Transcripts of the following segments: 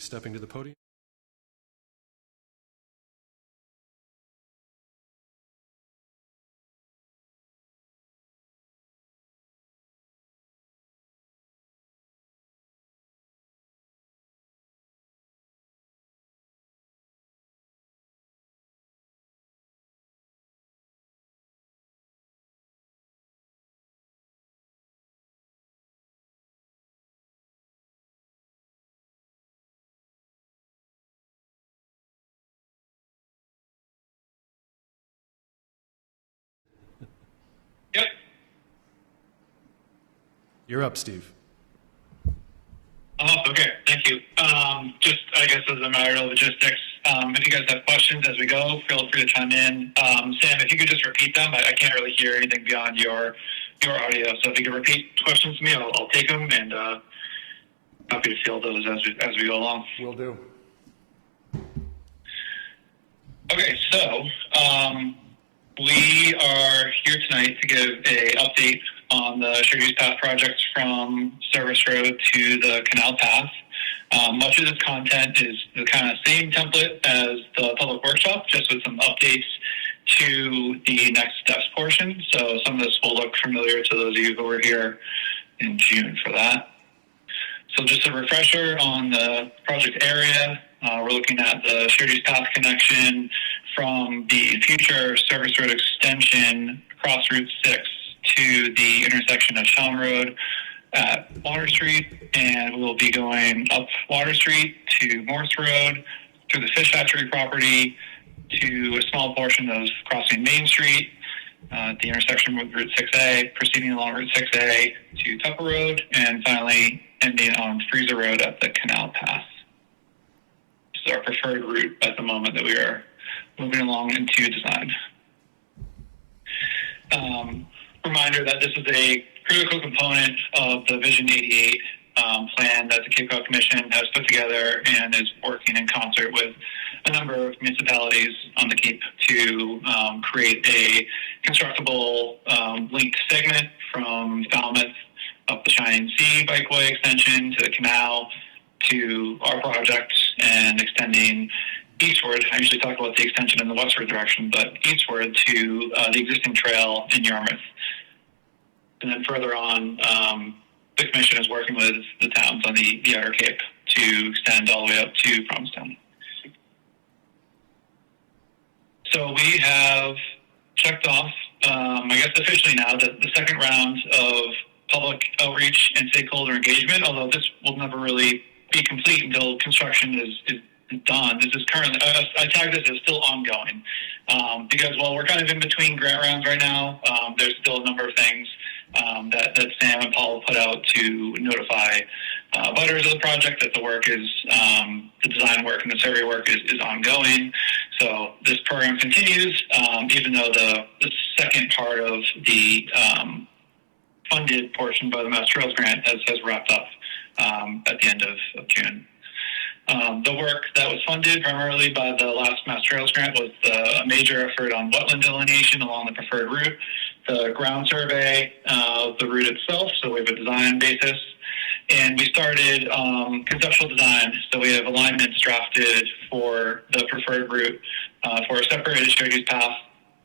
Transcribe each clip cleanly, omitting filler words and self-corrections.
Stepping to the podium. Yep. You're up, Steve. Oh, okay. Thank you. Just, I guess, as a matter of logistics, if you guys have questions as we go, feel free to chime in. Sam, if you could just repeat them, I can't really hear anything beyond your audio. So if you could repeat questions to me, I'll take them, and happy to field those as we go along. Will do. Okay, so we are here tonight to give a update on the shared use path project from Service Road to the Canal Path. Much of this content is the kind of same template as the public workshop, just with some updates to the next steps portion. So some of this will look familiar to those of you who were here in June for that. So just a refresher on the project area. We're looking at the shared use path connection from the future Service Road extension across Route 6 to the intersection of Shelm Road at Water Street, and we'll be going up Water Street to Morse Road, through the fish hatchery property, to a small portion of crossing Main Street, at the intersection with Route 6A, proceeding along Route 6A to Tupper Road, and finally ending on Freezer Road at the Canal Path. This is our preferred route at the moment that we are moving along into design. Reminder that this is a critical component of the Vision 88 plan that the Cape Cod Commission has put together and is working in concert with a number of municipalities on the Cape to create a constructible linked segment from Falmouth up the Shining Sea Bikeway extension to the canal to our project and extending eastward. I usually talk about the extension in the westward direction, but eastward to the existing trail in Yarmouth. And then further on, the Commission is working with the towns on the Outer Cape to extend all the way up to Provincetown. So we have checked off, I guess officially now, the second round of public outreach and stakeholder engagement, although this will never really be complete until construction is done. This is currently, I tag this as still ongoing, because while we're kind of in between grant rounds right now, there's still a number of things that Sam and Paul put out to notify butters of the project that the work is, the design work and the survey work is ongoing. So this program continues, even though the second part of the funded portion by the Mass Trails Grant has wrapped up at the end of June. The work that was funded primarily by the last Mass Trails Grant was a major effort on wetland delineation along the preferred route, the ground survey of the route itself, so we have a design basis, and we started conceptual design, so we have alignments drafted for the preferred route for a separated shared use path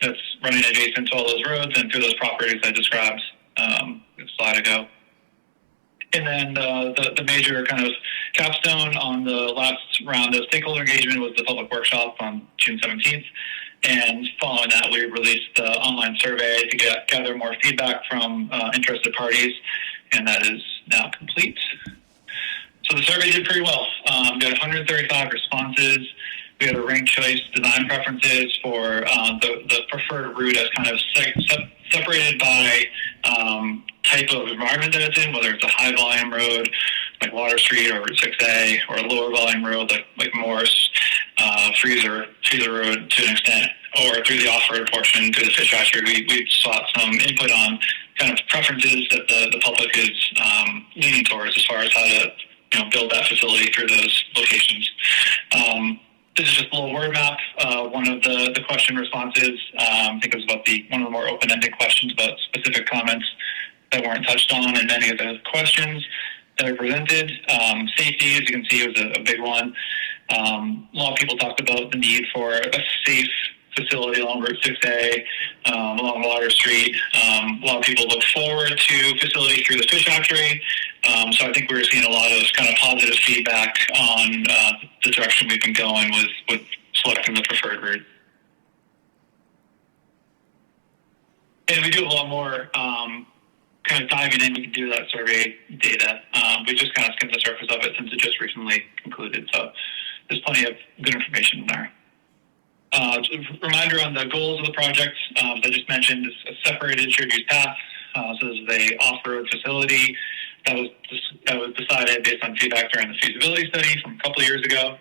that's running adjacent to all those roads and through those properties I described a slide ago. And then the major kind of capstone on the last round of stakeholder engagement was the public workshop on June 17th. And following that, we released the online survey to gather more feedback from interested parties, and that is now complete. So the survey did pretty well. We got 135 responses. We had a ranked choice design preferences for the preferred route as kind of separated by type of environment that it's in, whether it's a high volume road like Water Street or Route 6A, or a lower volume road like Morse, Freezer Road to an extent, or through the off-road portion through the fish hatchery. We sought some input on kind of preferences that the public is leaning towards as far as how to build that facility through those locations. This is just a little word map. One of the question responses, I think it was about one of the more open-ended questions about specific comments that weren't touched on in many of the questions. that are presented. Safety, as you can see, was a big one. A lot of people talked about the need for a safe facility along Route 6A, along Water Street. A lot of people look forward to facilities through the fish hatchery. So I think we're seeing a lot of kind of positive feedback on the direction we've been going with selecting the preferred route. And we do have a lot more kind of diving in. We can do that survey data. We just kind of skimmed the surface of it since it just recently concluded. So there's plenty of good information in there. Reminder on the goals of the project, as I just mentioned, is a separated shared use path. So this is a off-road facility that was decided based on feedback during the feasibility study from a couple of years ago.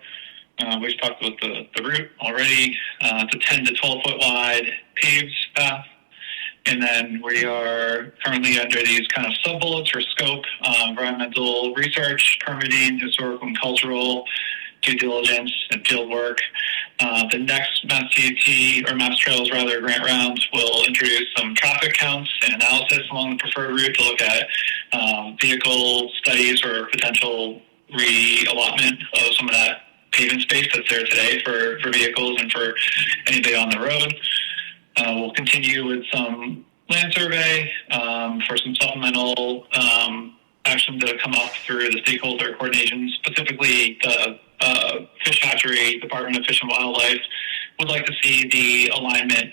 We've talked about the route already. It's a 10 to 12 foot wide paved path. And then we are currently under these kind of sub-bullets for scope, environmental research, permitting, historical and cultural, due diligence, and field work. The next Mass DOT, or Mass Trails rather, grant rounds will introduce some traffic counts and analysis along the preferred route to look at vehicle studies or potential re-allotment of some of that pavement space that's there today for vehicles and for anybody on the road. We'll continue with some land survey for some supplemental actions that have come up through the stakeholder coordination, specifically the Fish Hatchery, Department of Fish and Wildlife would like to see the alignment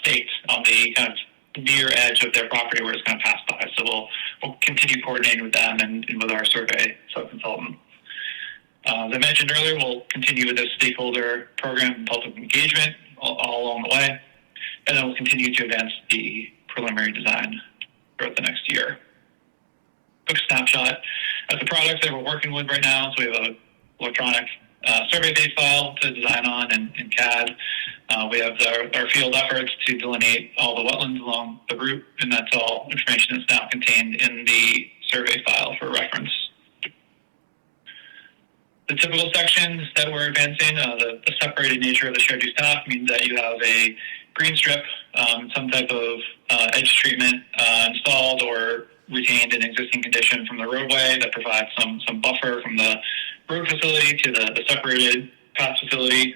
staked on the kind of near edge of their property where it's going to pass by. So we'll continue coordinating with them and with our survey sub-consultant. As I mentioned earlier, we'll continue with this stakeholder program and public engagement all along the way. And then we'll continue to advance the preliminary design throughout the next year. Quick snapshot of the products that we're working with right now. So we have an electronic survey-based file to design on in CAD. We have our field efforts to delineate all the wetlands along the route, and that's all information that's now contained in the survey file for reference. The typical sections that we're advancing, the separated nature of the shared use path means that you have a green strip, some type of edge treatment installed or retained in existing condition from the roadway that provides some buffer from the road facility to the separated path facility.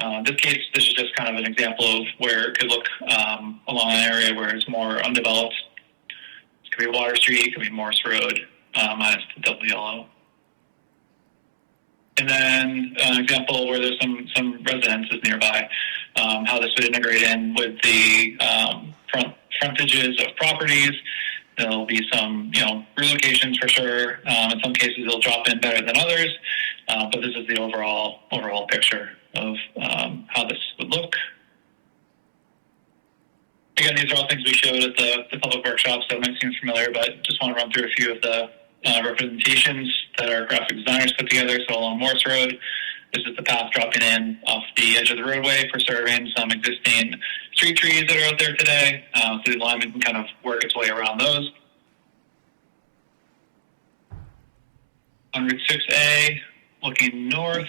In this case, this is just kind of an example of where it could look along an area where it's more undeveloped. It could be Water Street, it could be Morse Road, minus the double yellow. And then an example where there's some residences nearby, how this would integrate in with the frontages of properties. There'll be some, relocations for sure. In some cases, they'll drop in better than others, but this is the overall picture of how this would look. Again, these are all things we showed at the public workshop, so it might seem familiar, but just want to run through a few of the representations that our graphic designers put together. So along Morse Road, this is the path dropping in off the edge of the roadway, preserving some existing street trees that are out there today, so the alignment can kind of work its way around those. On Route 6A, looking north,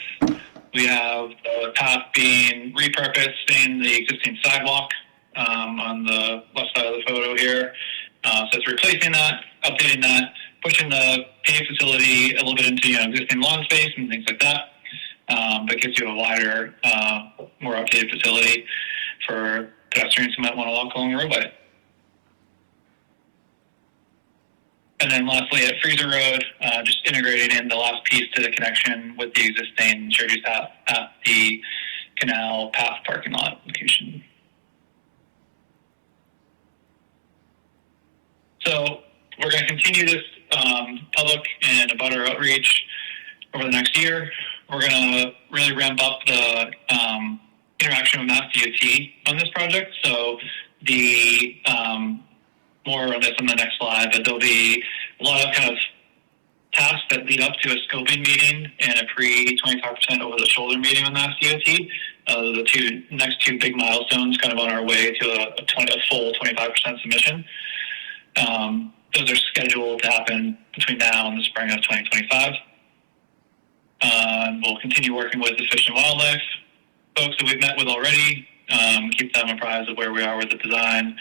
we have the path being repurposed in the existing sidewalk on the left side of the photo here. So it's replacing that, updating that, pushing the paved facility a little bit into existing lawn space and things like that. That gives you a wider, more updated facility for pedestrians who might want to walk along the roadway. And then lastly, at Freezer Road, just integrating in the last piece to the connection with the existing shared use path at the Canal Path parking lot location. So we're going to continue this public and abutter outreach over the next year. We're going to really ramp up the interaction with Mass DOT on this project. So the more on this on the next slide, but there'll be a lot of kind of tasks that lead up to a scoping meeting and a pre-25% over the shoulder meeting with Mass DOT. The next two big milestones kind of on our way to a full 25% submission. Those are scheduled to happen between now and the spring of 2025. We'll continue working with the Fish and Wildlife folks that we've met with already, keep them apprised of where we are with the design,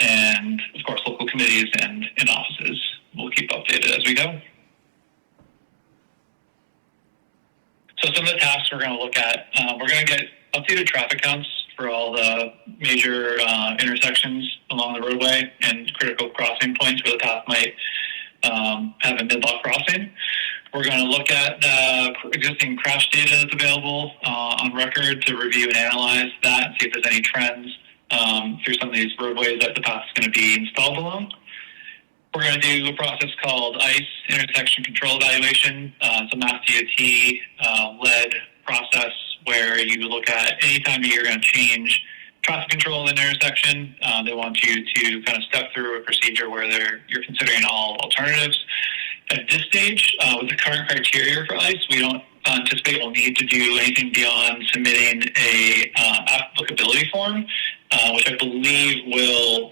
and of course local committees and offices. We'll keep updated as we go. So some of the tasks we're going to look at, we're going to get updated traffic counts for all the major intersections along the roadway and critical crossing points where the path might have a mid-block crossing. We're going to look at the existing crash data that's available on record to review and analyze that and see if there's any trends through some of these roadways that the path is going to be installed along. We're going to do a process called ICE, Intersection Control Evaluation. It's a Mass DOT led process where you look at any time that you're going to change traffic control in an intersection. They want you to kind of step through a procedure where you're considering all alternatives. At this stage, with the current criteria for ICE, we don't anticipate we'll need to do anything beyond submitting a applicability form, which I believe will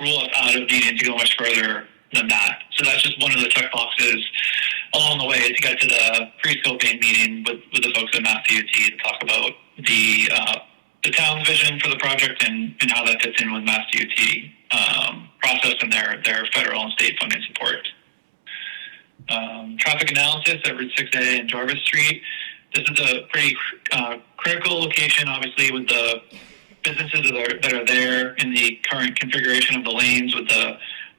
rule us out of needing to go much further than that. So that's just one of the check boxes along the way to get to the pre-scoping meeting with the folks at Mass DOT to talk about the town's vision for the project and how that fits in with Mass DOT process and their federal and state funding support. Traffic analysis at Route 6A and Jarvis Street. This is a pretty critical location, obviously, with the businesses that are there in the current configuration of the lanes, with the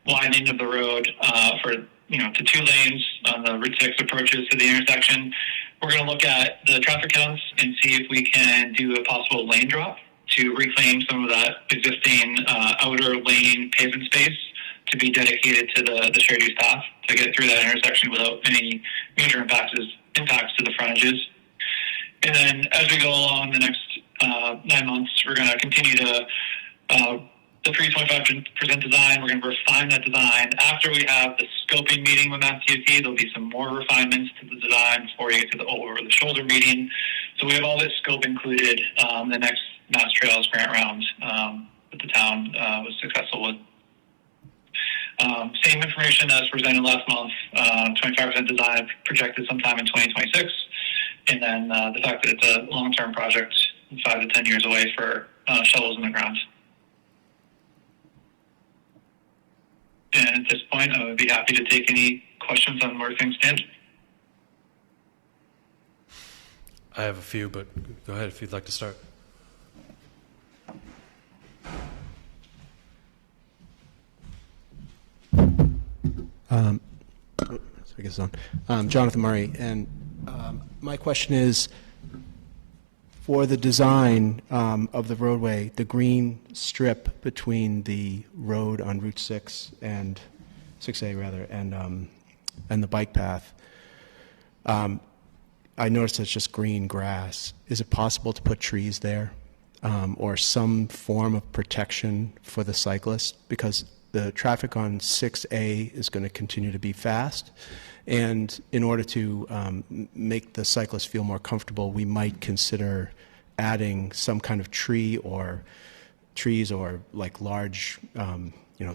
widening of the road to 2 lanes on the Route 6 approaches to the intersection. We're going to look at the traffic counts and see if we can do a possible lane drop to reclaim some of that existing outer lane pavement space to be dedicated to the shared use path to get through that intersection without any major impacts to the frontages. And then as we go along the next 9 months, we're going to continue to the 3.5% design. We're going to refine that design. After we have the scoping meeting with Mass DOT, there'll be some more refinements to the design before we get to the over-the-shoulder meeting. So we have all this scope included the next Mass Trails grant round that the town was successful with. Same information as presented last month, 25% design projected sometime in 2026. And then the fact that it's a long-term project, 5 to 10 years away for shovels in the ground. And at this point, I would be happy to take any questions on where things stand. I have a few, but go ahead if you'd like to start. I guess on. Jonathan Murray, and my question is, for the design of the roadway, the green strip between the road on Route 6 and 6A rather, and the bike path, I noticed it's just green grass. Is it possible to put trees there, or some form of protection for the cyclist? Because the traffic on 6A is going to continue to be fast, and in order to make the cyclist feel more comfortable, we might consider adding some kind of trees or like large,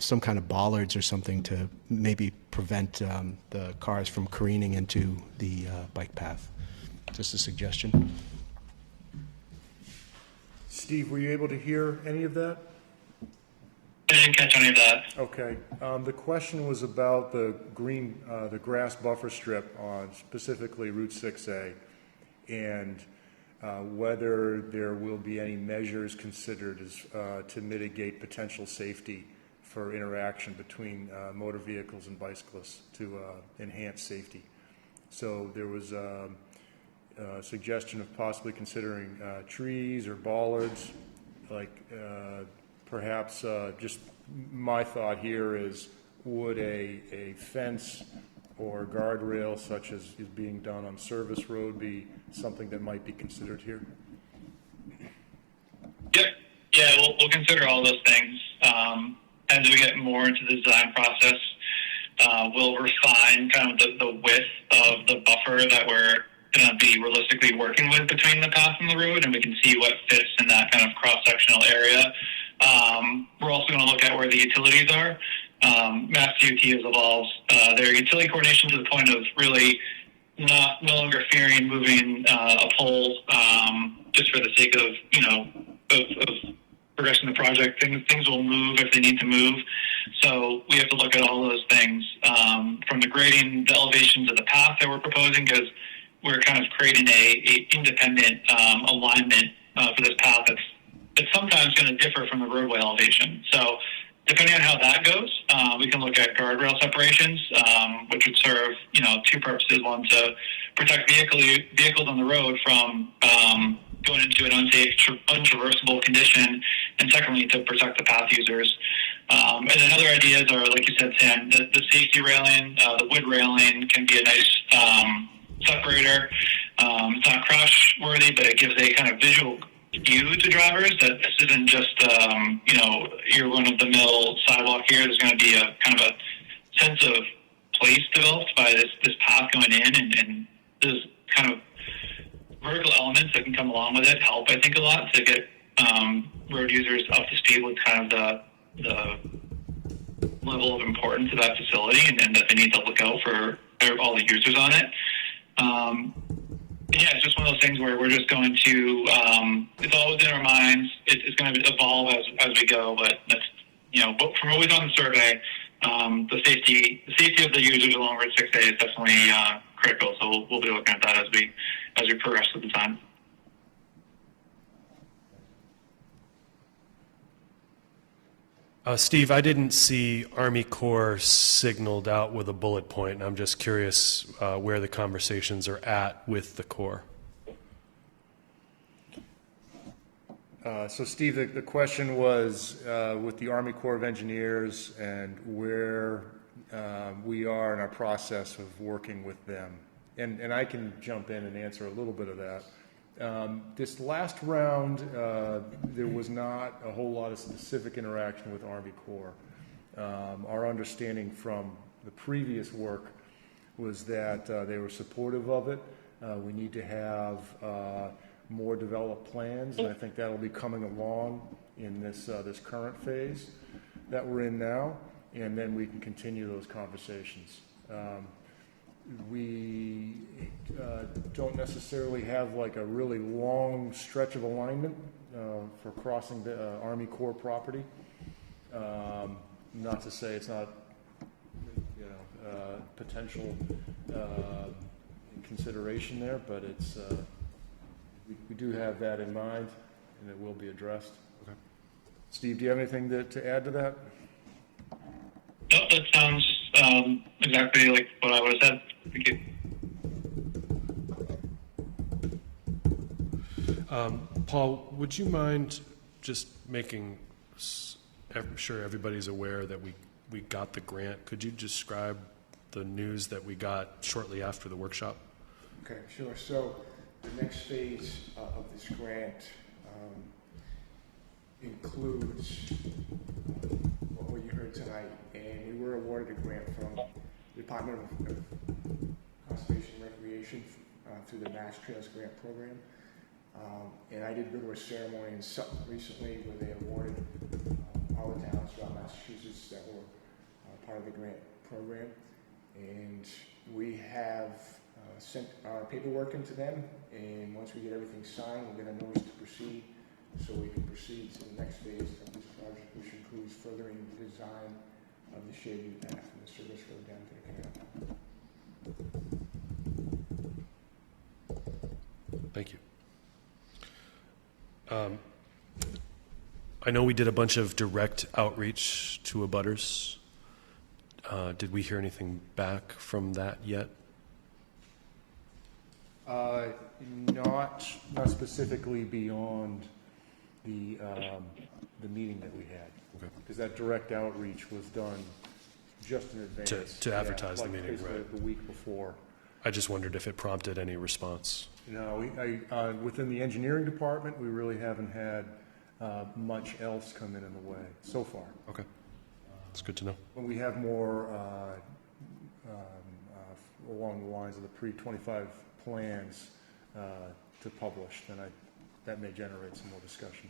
some kind of bollards or something to maybe prevent the cars from careening into the bike path. Just a suggestion. Steve, were you able to hear any of that? I didn't catch any of that. Okay. The question was about the grass buffer strip on specifically Route 6A, and whether there will be any measures considered to mitigate potential safety for interaction between motor vehicles and bicyclists to enhance safety. So there was a suggestion of possibly considering trees or bollards, like perhaps just my thought here is, would a fence or guardrail such as is being done on Service Road be something that might be considered here? Yep. Yeah, we'll consider all those things. As we get more into the design process, we'll refine kind of the width of the buffer that we're going to be realistically working with between the path and the road, and we can see what fits in that kind of cross-sectional area. We're also going to look at where the utilities are. Mass DOT has evolved their utility coordination to the point of really no longer fearing moving a pole just for the sake of progressing the project. Things will move if they need to move. So we have to look at all those things from the grading, the elevations of the path that we're proposing, because we're kind of creating a independent alignment for this path that's sometimes going to differ from the roadway elevation. So depending on how that goes, we can look at guardrail separations, which would serve, two purposes. One, to protect vehicles on the road from going into an unsafe, untraversable condition, and secondly, to protect the path users. And then other ideas are, like you said, Sam, the safety railing, the wood railing can be a nice separator. It's not crash worthy, but it gives a kind of visual cue to drivers that this isn't just, your run-of-the-mill sidewalk here. There's going to be a kind of a sense of place developed by this path going in, and there's kind of vertical elements that can come along with it help, I think, a lot to get road users up to speed with kind of the level of importance of that facility, and that they need to look out for all the users on it. Yeah, it's just one of those things where we're just going to, it's always in our minds. It's going to evolve as we go, but that's, from what we saw in the survey, the safety of the users along Route 6A is definitely critical. So we'll be looking at that as we progress with the time. Steve, I didn't see Army Corps signaled out with a bullet point, and I'm just curious where the conversations are at with the Corps. So Steve, the question was with the Army Corps of Engineers and where we are in our process of working with them. And I can jump in and answer a little bit of that. This last round, there was not a whole lot of specific interaction with Army Corps. Our understanding from the previous work was that they were supportive of it. We need to have more developed plans, and I think that'll be coming along in this current phase that we're in now, and then we can continue those conversations. We don't necessarily have like a really long stretch of alignment for crossing the Army Corps property. Not to say it's not, potential consideration there, but it's we do have that in mind, and it will be addressed. Okay. Steve, do you have anything to add to that? No, that sounds exactly like what I would have said. Thank you. Paul, would you mind just making sure everybody's aware that we got the grant? Could you describe the news that we got shortly after the workshop? Okay, sure. So the next phase of this grant includes what you heard tonight, and we were awarded a grant from the Department of Conservation and Recreation through the Mass Trails Grant Program. And I did go to a ceremony in Sutton recently where they awarded all the towns throughout Massachusetts that were part of the grant program. And we have sent our paperwork into them, and once we get everything signed, we'll get a notice to proceed so we can proceed to the next phase of this project, which includes furthering the design of the shaded path from the service road down to the canal. Thank you. I know we did a bunch of direct outreach to abutters. Did we hear anything back from that yet? Not specifically beyond the meeting that we had. Okay. Because that direct outreach was done just in advance. To advertise the meeting, right? The week before. I just wondered if it prompted any response. No, within the engineering department, we really haven't had much else come in the way so far. Okay, that's good to know. When we have more along the lines of the pre-25 plans to publish, then that may generate some more discussion.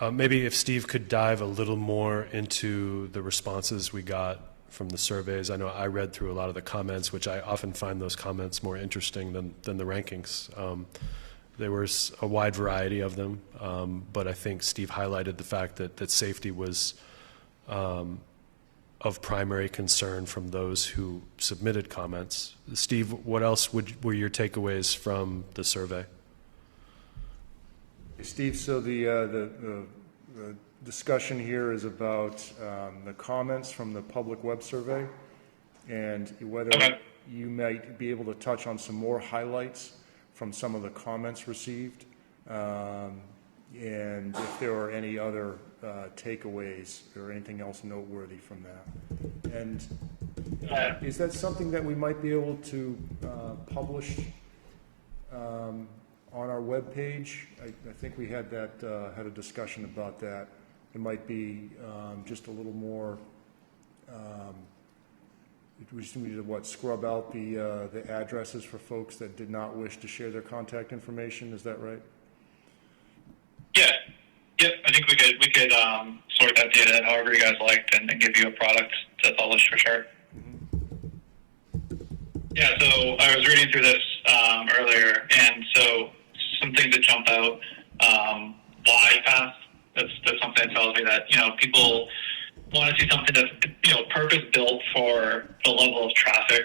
Okay. Maybe if Steve could dive a little more into the responses we got from the surveys. I know I read through a lot of the comments, which I often find those comments more interesting than the rankings. There was a wide variety of them, but I think Steve highlighted the fact that safety was a of primary concern from those who submitted comments. Steve, what else were your takeaways from the survey? Steve, so the discussion here is about the comments from the public web survey and whether you might be able to touch on some more highlights from some of the comments received, and if there are any other takeaways or anything else noteworthy from that. And is that something that we might be able to publish on our webpage? I think we had a discussion about that. It might be just a little more. We just need to scrub out the addresses for folks that did not wish to share their contact information. Is that right? Yeah. Yep. I think we could sort that data however you guys liked and give you a product to publish for sure. Yeah. So I was reading through this earlier, and so some things that jump out. Wide path. That's something that tells me that people want to see something that's purpose built for the level of traffic,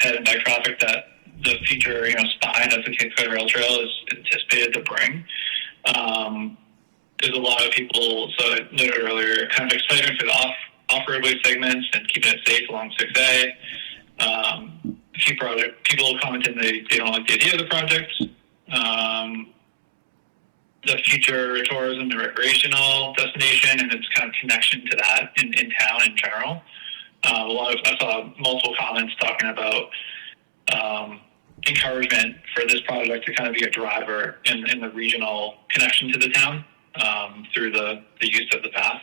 head and bike traffic that the future spine of the Kingsway Rail Trail is anticipated to bring. There's a lot of people, so I noted earlier, kind of excited for the off-roadway segments and keeping it safe along 6A. A few people commented they don't like the idea of the project. The future tourism and recreational destination and its kind of connection to that in town in general. I saw multiple comments talking about encouragement for this project to kind of be a driver in the regional connection to the town through the use of the path,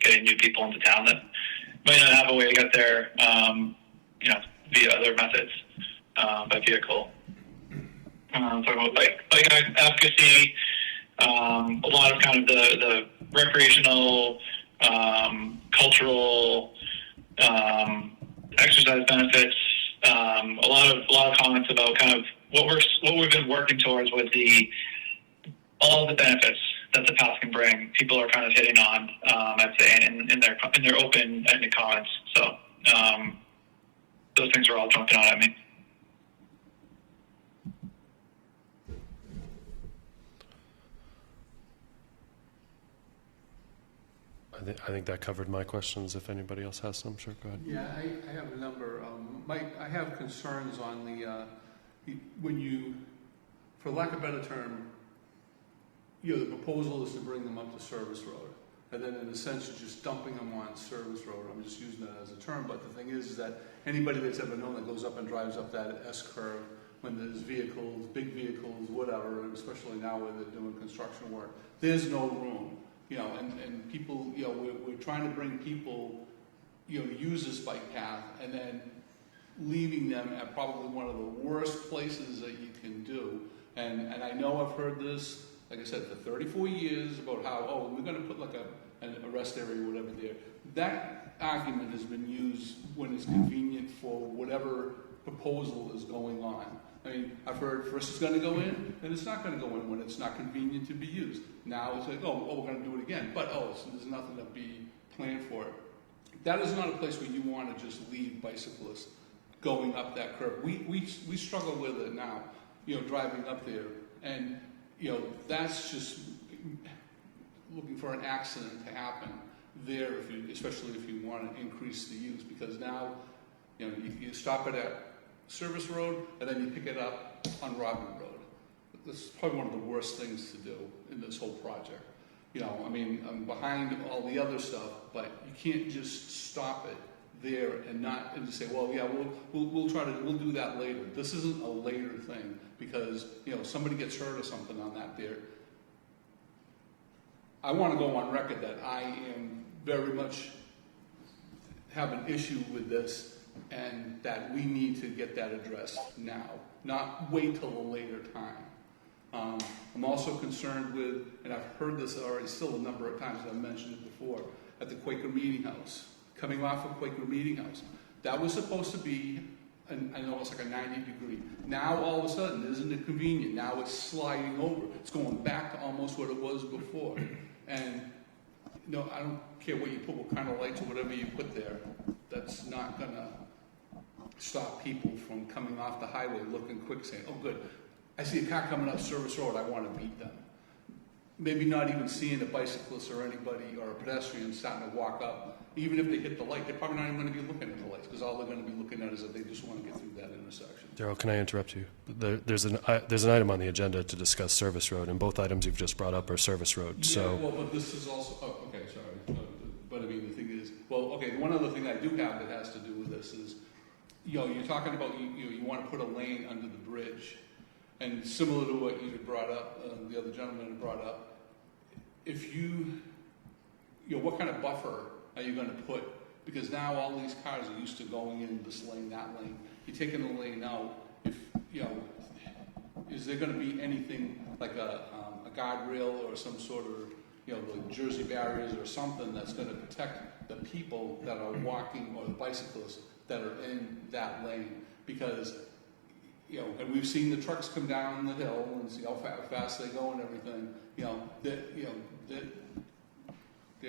getting new people into town that might not have a way to get there, via other methods by vehicle. Talking about bike advocacy. A lot of kind of the recreational, cultural, exercise benefits. A lot of comments about kind of what we've been working towards with all the benefits that the path can bring. People are kind of hitting on, I'd say, in their open-ended comments. So those things are all jumping out at me. I think that covered my questions. If anybody else has some, sure, go ahead. Yeah, I have a number. Mike, I have concerns on when you, for lack of a better term, the proposal is to bring them up to service road. And then in a sense, you're just dumping them on service road. I'm just using that as a term. But the thing is that anybody that's ever known that goes up and drives up that S-curve when there's vehicles, big vehicles, whatever, especially now where they're doing construction work, there's no room. And people, we're trying to bring people, to use this bike path and then leaving them at probably one of the worst places that you can do. And I know I've heard this, like I said, for 34 years about how, we're going to put like an rest area or whatever there. That argument has been used when it's convenient for whatever proposal is going on. I mean, I've heard first it's going to go in, and it's not going to go in when it's not convenient to be used. Now it's like, we're going to do it again, but there's nothing to be planned for it. That is not a place where you want to just leave bicyclists going up that curve. We struggle with it now, driving up there, and that's just looking for an accident to happen there, especially if you want to increase the use, because now you stop it at Service Road and then you pick it up on Robin Road. This is probably one of the worst things to do in this whole project. I'm behind all the other stuff, but you can't just stop it there and just say, we'll do that later. This isn't a later thing because somebody gets hurt or something on that there. I want to go on record that I am very much have an issue with this, and that we need to get that addressed now, not wait till a later time. I'm also concerned with, and I've heard this already still a number of times, I've mentioned it before, at the Quaker Meeting House, coming off of Quaker Meeting House. That was supposed to be, I know it's like a 90-degree. Now all of a sudden, isn't it convenient? Now it's sliding over. It's going back to almost what it was before. And no, I don't care what you put, what kind of lights or whatever you put there, that's not gonna stop people from coming off the highway looking quick, saying, oh, good, I see a car coming up Service Road, I wanna beat them. Maybe not even seeing a bicyclist or anybody, or a pedestrian starting to walk up. Even if they hit the light, they're probably not even gonna be looking at the lights, because all they're gonna be looking at is that they just wanna get through that intersection. Daryl, can I interrupt you? There's an item on the agenda to discuss Service Road, and both items you've just brought up are Service Road, Yeah, so. well, but this is also, oh, okay, sorry. But I mean, the thing is, well, okay, one other thing I do have that has to do with this is, you know, you're talking about, you want to put a lane under the bridge. And similar to what you had brought up, the other gentleman had brought up, if you know, what kind of buffer are you going to put? Because now all these cars are used to going in this lane, that lane. You're taking the lane out. If, you know, is there going to be anything like a guardrail or some sort of, you know, like Jersey barriers or something that's going to protect the people that are walking or the bicyclists that are in that lane? Because, you know, and we've seen the trucks come down the hill and see how fast they go and everything. You know, they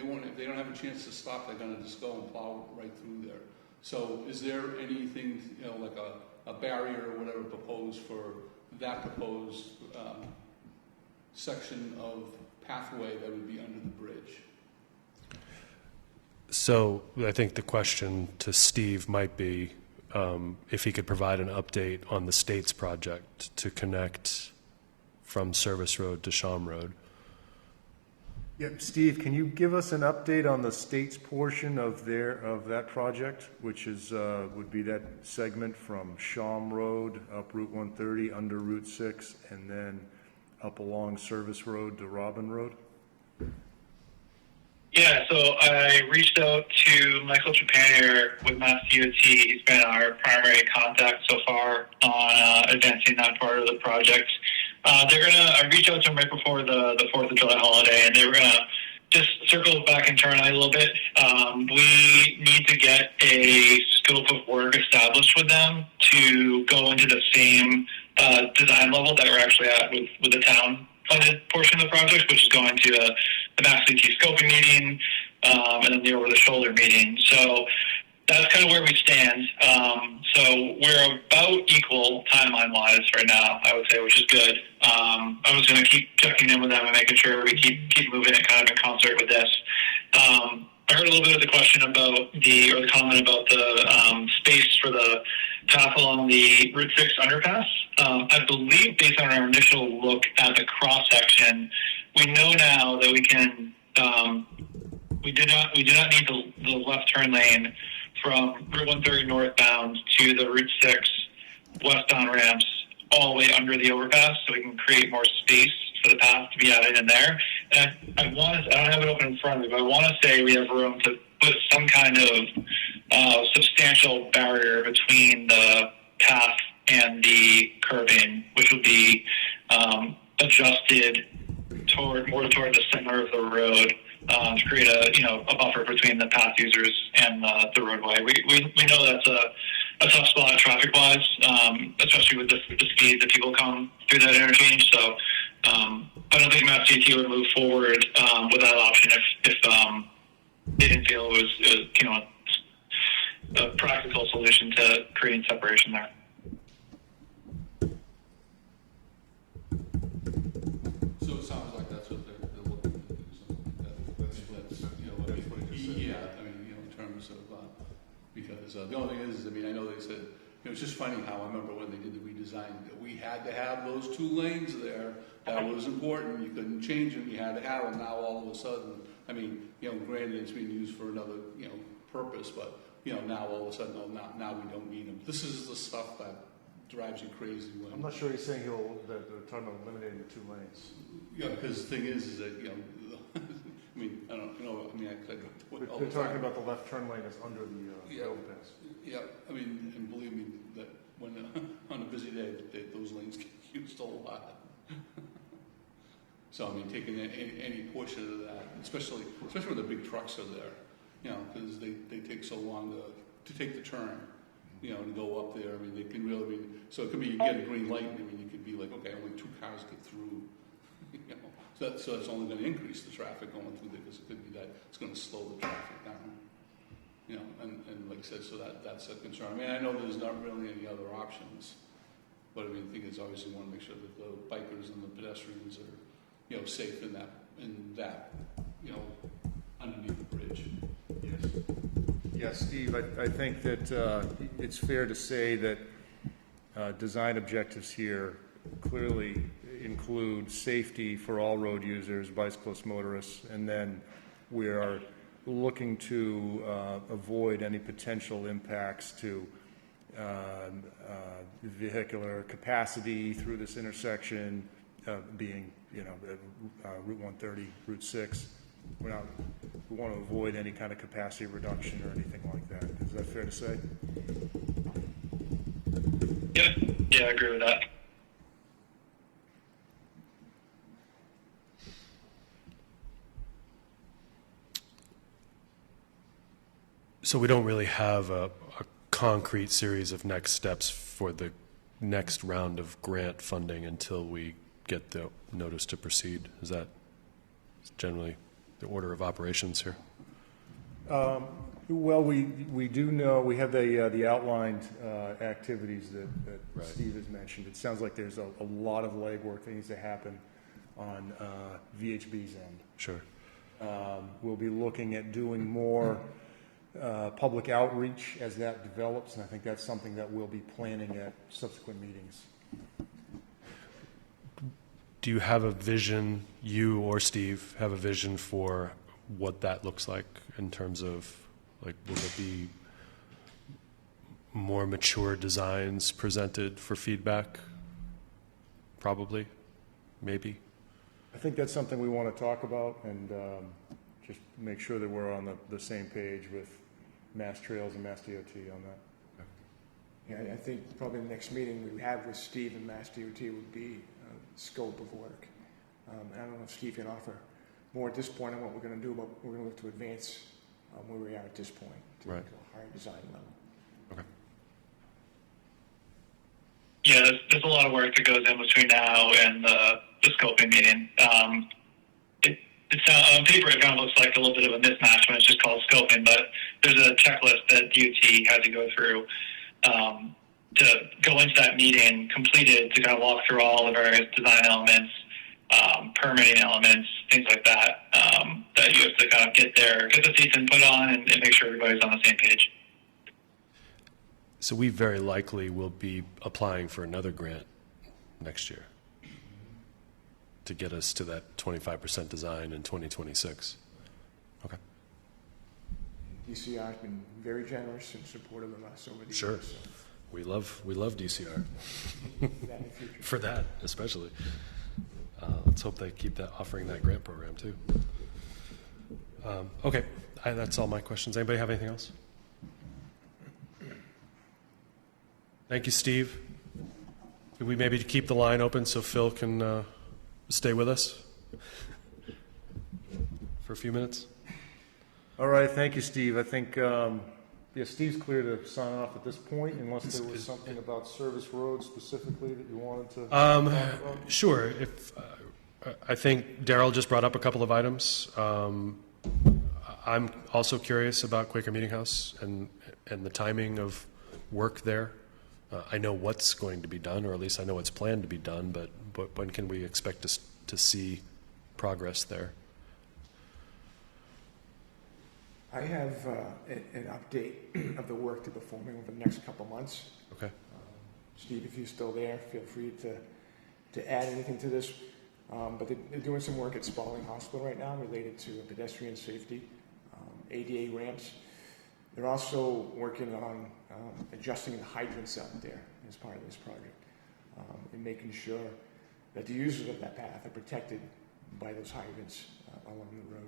won't. If they don't have a chance to stop, they're going to just go and plow right through there. So, is there anything, you know, like a barrier or whatever proposed for that proposed section of pathway that would be under the bridge? So I think the question to Steve might be if he could provide an update on the state's project to connect from Service Road to Sham Road. Yeah, Steve, can you give us an update on the state's portion of that project, which is, would be that segment from Sham Road up Route 130 under Route 6 and then up along Service Road to Robin Road? Yeah, so I reached out to Michael Trepanier with Mass DOT. He's been our primary contact so far on advancing that part of the project. I reached out to him right before the 4th of July holiday, and they were gonna just circle back internally a little bit. We need to get a scope of work established with them to go into the same design level that we're actually at with the town funded portion of the project, which is going to the Mass DOT scoping meeting and then the over-the-shoulder meeting. So that's kind of where we stand. So we're about equal timeline-wise right now, I would say, which is good. I was going to keep checking in with them and making sure we keep moving it kind of in concert with this. I heard a little bit of the question about the comment about the space for the path along the Route 6 underpass. I believe based on our initial look at the cross section, we know now that we can. We do not need the left turn lane from Route 130 northbound to the Route 6 westbound ramps all the way under the overpass, so we can create more space for the path to be added in there. And I don't have it open in front of me, but I want to say we have room to put some kind of substantial barrier between the path and the curbing, which would be adjusted more toward the center of the road. To create a buffer between the path users and the roadway. We know that's a tough spot traffic-wise, especially with the speed that people come through that interchange. So I don't think Mass DOT would move forward with that option if they didn't feel it was a practical solution to creating separation there. So it sounds like that's what they're looking to do, something like that. That's you know, yeah, I mean, you know, in terms of, because the only thing is, I mean, I know they said, you know, it's just funny how I remember when they did the redesign, that we had to have those 2 lanes there. That was important. You couldn't change them. You had to have them. Now all of a sudden, I mean, you know, granted it's being used for another, you know, purpose, but, you know, now all of a sudden, oh, now we don't need them. This is the stuff that drives you crazy when. I'm not sure he's saying that they're talking about eliminating the 2 lanes. Yeah, because the thing is that, you know, I mean, I don't know, I mean, I could all the They're talking time. about the left turn lane that's under the Yeah. overpass. Yeah, I mean, and believe me, that when, on a busy day, those lanes get used a lot. So, I mean, taking any portion of that, especially when the big trucks are there, you know, because they take so long to take the turn, you know, to go up there. I mean, they can really be, so it could be, you get a green light, and I mean, you could be like, okay, only 2 cars get through, you know, So it's only gonna increase the traffic going through there, because it could be that it's gonna slow the traffic down. You know, and like I said, so that's a concern. I mean, I know there's not really any other options, but I mean, the thing is, obviously, we wanna make sure that the bikers and the pedestrians are, you know, safe in that, you know, underneath the bridge. Yes. Yeah, Steve, I think that it's fair to say that design objectives here clearly include safety for all road users, bicyclists, motorists, and then we are looking to avoid any potential impacts to vehicular capacity through this intersection, being, you know, Route 130, Route 6. We want to avoid any kind of capacity reduction or anything like that. Is that fair to say? Yeah, I agree with that. So we don't really have a concrete series of next steps for the next round of grant funding until we get the notice to proceed. Is that generally the order of operations here? Well, we do know, we have the outlined activities that Right. Steve has mentioned. It sounds like there's a lot of legwork that needs to happen on VHB's end. Sure. We'll be looking at doing more public outreach as that develops, and I think that's something that we'll be planning at subsequent meetings. Do you have a vision, you or Steve have a vision for what that looks like in terms of, like, will there be more mature designs presented for feedback? Probably, maybe. I think that's something we want to talk about and just make sure that we're on the same page with Mass Trails and Mass DOT on that. Yeah, I think probably the next meeting we have with Steve and Mass DOT would be scope of work. I don't know if Steve can offer more at this point on what we're going to do, but we're going to look to advance where we are at this point to Right. a higher design level. Okay. Yeah, there's a lot of work that goes in between now and the scoping meeting. It's on paper, it kind of looks like a little bit of a mismatch when it's just called scoping, but there's a checklist that DOT has to go through to go into that meeting completed to kind of walk through all the various design elements, permitting elements, things like that, that you have to kind of get the seats input on and make sure everybody's on the same page. So we very likely will be applying for another grant next year to get us to that 25% design in 2026. Okay. DCR has been very generous and supportive of us over the Sure. years. So We love DCR that in the future. for that, especially. Let's hope they keep that offering that grant program too. Okay, that's all my questions. Anybody have anything else? Thank you, Steve. Could we maybe keep the line open so Phil can stay with us for a few minutes? All right, thank you, Steve. I think, Steve's clear to sign off at this point, unless there was something about service roads specifically that you wanted to talk about. Sure. If I think Daryl just brought up a couple of items. I'm also curious about Quaker Meeting House and the timing of work there. I know what's going to be done, or at least I know what's planned to be done, but when can we expect to see progress there? I have an update of the work they're performing over the next couple months. Okay. Steve, if you're still there, feel free to add anything to this. But they're doing some work at Spalding Hospital right now related to pedestrian safety, ADA ramps. They're also working on adjusting the hydrants out there as part of this project and making sure that the users of that path are protected by those hydrants along the road.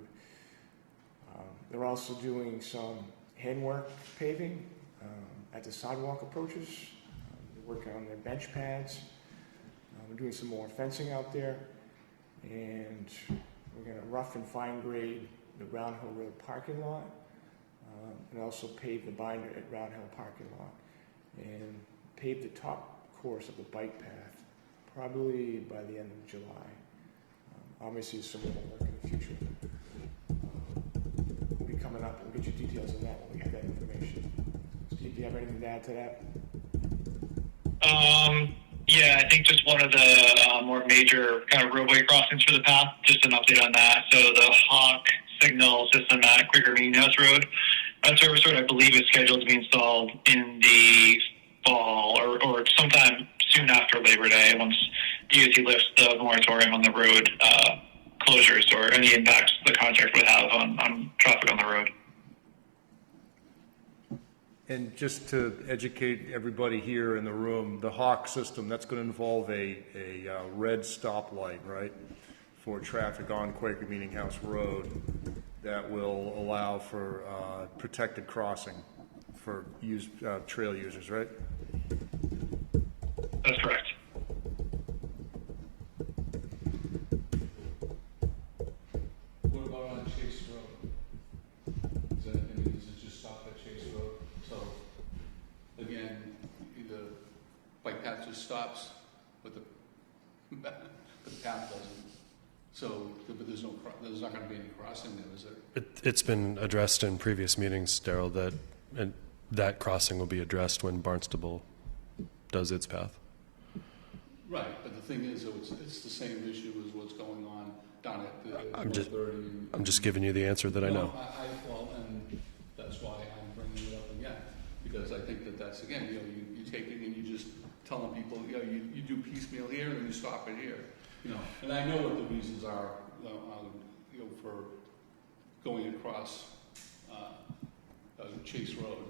They're also doing some handwork paving at the sidewalk approaches. They're working on their bench pads. We're doing some more fencing out there. And we're going to rough and fine grade the Round Hill Road parking lot and also pave the binder at Round Hill parking lot and pave the top course of the bike path probably by the end of July. obviously some more work in the future will be coming up. We'll get you details on that when we have that information. Steve, do you have anything to add to that? Yeah, I think just one of the more major kind of roadway crossings for the path, just an update on that. So the Hawk signal system at Quaker Meeting House Road, that service road I believe is scheduled to be installed in the fall or sometime soon after Labor Day once DOT lifts the moratorium on the road closures or any impacts the contract would have on traffic on the road. And just to educate everybody here in the room, the Hawk system, that's going to involve a red stoplight, right, for traffic on Quaker Meeting House Road that will allow for protected crossing for trail users, right? That's correct. What about on Chase Road? Does it just stop at Chase Road? So, again, the bike path just stops, but the path doesn't. So, but there's not gonna be any crossing there, is there? It's been addressed in previous meetings, Daryl, that crossing will be addressed when Barnstable does its path. Right, but the thing is, it's the same issue as what's going on down at the I'm just- 130. I'm just giving you the answer that I know. Well, and that's why I'm bringing it up again, because I think that's, again, you take it and you just telling people, you do piecemeal here and you stop it here, and I know what the reasons are, for going across, Chase Road,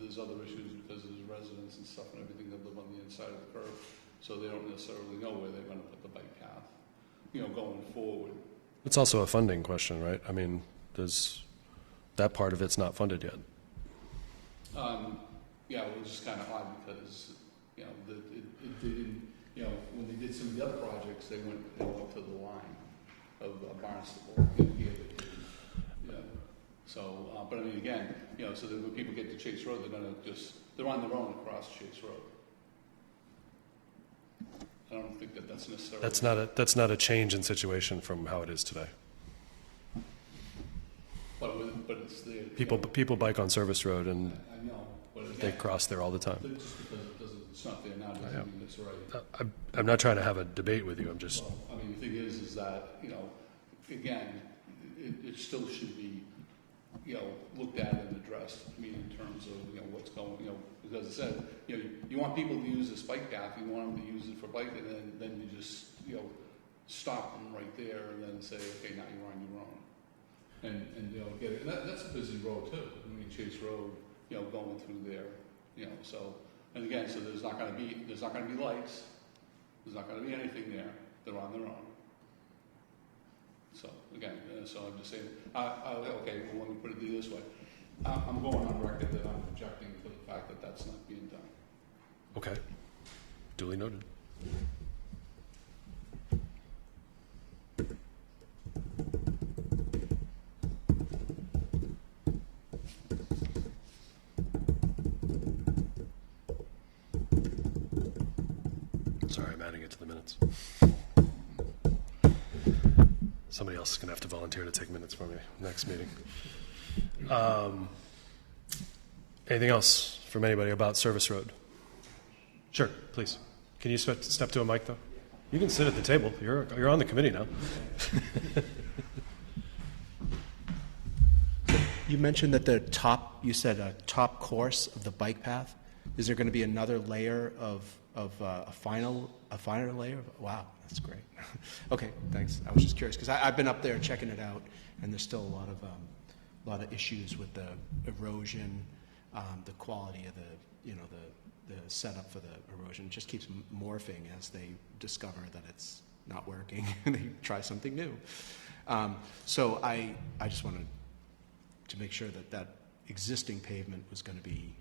there's other issues because there's residents and stuff and everything that live on the inside of the curve, so they don't necessarily know where they're gonna put the bike path, going forward. It's also a funding question, right? I mean, that part of it's not funded yet. Yeah, it was just kind of odd because, it didn't, when they did some of the other projects, they went to the line of Barnstable. So, but I mean, again, so that when people get to Chase Road, they're on their own across Chase Road. I don't think that's necessarily. That's not a change in situation from how it is today. But it's the. People bike on Service Road and I know, but again. they cross there all the time. Just because it's not there now doesn't mean it's right. I'm not trying to have a debate with you. I'm just, Well, I mean, the thing is that, again, it still should be, looked at and addressed, in terms of, what's going, because it said, you want people to use this bike path, you want them to use it for biking, and then you just, stop them right there and then say, okay, now you're on your own. And get it, that's a busy road too. I mean, Chase Road, going through there, so, and again, so there's not gonna be lights, there's not gonna be anything there, they're on their own. So, again, so I'm just saying, okay, well, let me put it this way. I'm going on record that I'm objecting to the fact that that's not being done. okay. Duly noted. Sorry, I'm adding it to the minutes. Somebody else is going to have to volunteer to take minutes for me next meeting. Anything else from anybody about Service Road? Sure, please. Can you step to a mic, though? You can sit at the table. You're on the committee now. You mentioned that you said a top course of the bike path. Is there going to be another layer of a final layer? Wow, that's great. Okay, thanks. I was just curious because I've been up there checking it out, and there's still a lot of issues with the erosion, the quality of the setup for the erosion. It just keeps morphing as they discover that it's not working and they try something new. So I just wanted to make sure that existing pavement was going to be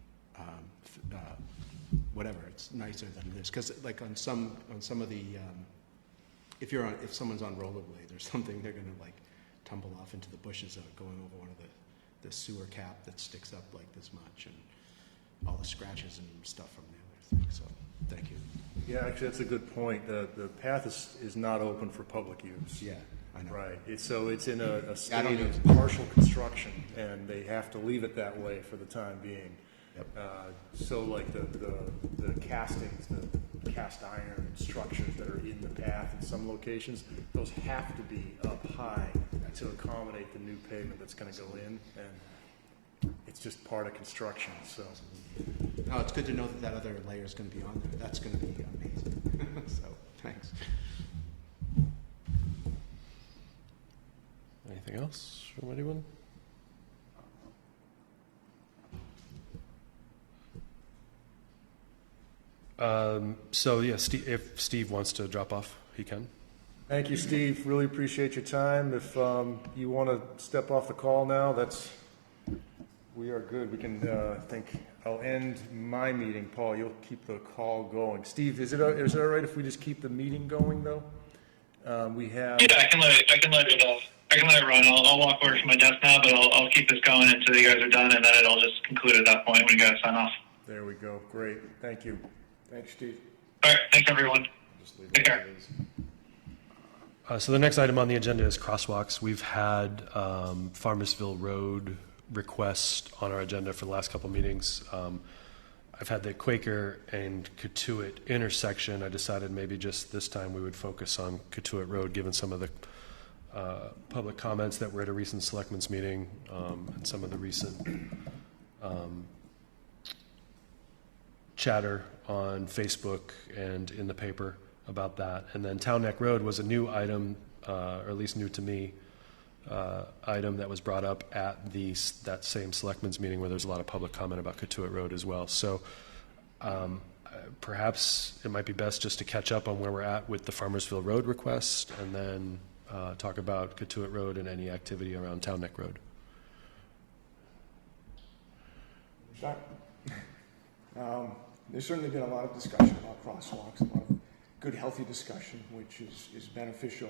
whatever, it's nicer than this. Because like on some of the, if someone's on rollerblades or something, they're going to like tumble off into the bushes going over one of the sewer cap that sticks up like this much, and all the scratches and stuff from the other thing. So thank you. Yeah, actually, that's a good point. The path is not open for public use. Yeah, I know. Right, so it's in a I don't state use of partial construction, and they have to leave it that way for the time being. Yep. So like the castings, the cast iron structures that are in the path in some locations, those have to be up high to accommodate the new pavement that's gonna go in, and it's just part of construction, so. No, it's good to know that that other layer is going to be on there. That's going to be amazing. So, thanks. Anything else from anyone? So yeah, if Steve wants to drop off, he can. Thank you, Steve. Really appreciate your time. If you want to step off the call now, we are good. We can, I think, I'll end my meeting. Paul, you'll keep the call going. Steve, is it all right if we just keep the meeting going, though? We have... Yeah, I can let it run. I'll walk over to my desk now, but I'll keep this going until you guys are done, and then it'll just conclude at that point when you guys sign off. There we go. Great. Thank you. Thanks, Steve. All right, thanks everyone. Just leave Take it care. as is. So the next item on the agenda is crosswalks. We've had Farmersville Road request on our agenda for the last couple meetings. I've had the Quaker and Katuitt intersection. I decided maybe just this time we would focus on Katuitt Road, given some of the public comments that were at a recent selectmen's meeting and some of the recent chatter on Facebook and in the paper about that. And then Town Neck Road was a new item, or at least new to me, item that was brought up at that same selectmen's meeting where there's a lot of public comment about Katuitt Road as well. So perhaps it might be best just to catch up on where we're at with the Farmersville Road request and then talk about Katuitt Road and any activity around Town Neck Road. Start. There's certainly been a lot of discussion about crosswalks, a lot of good, healthy discussion, which is beneficial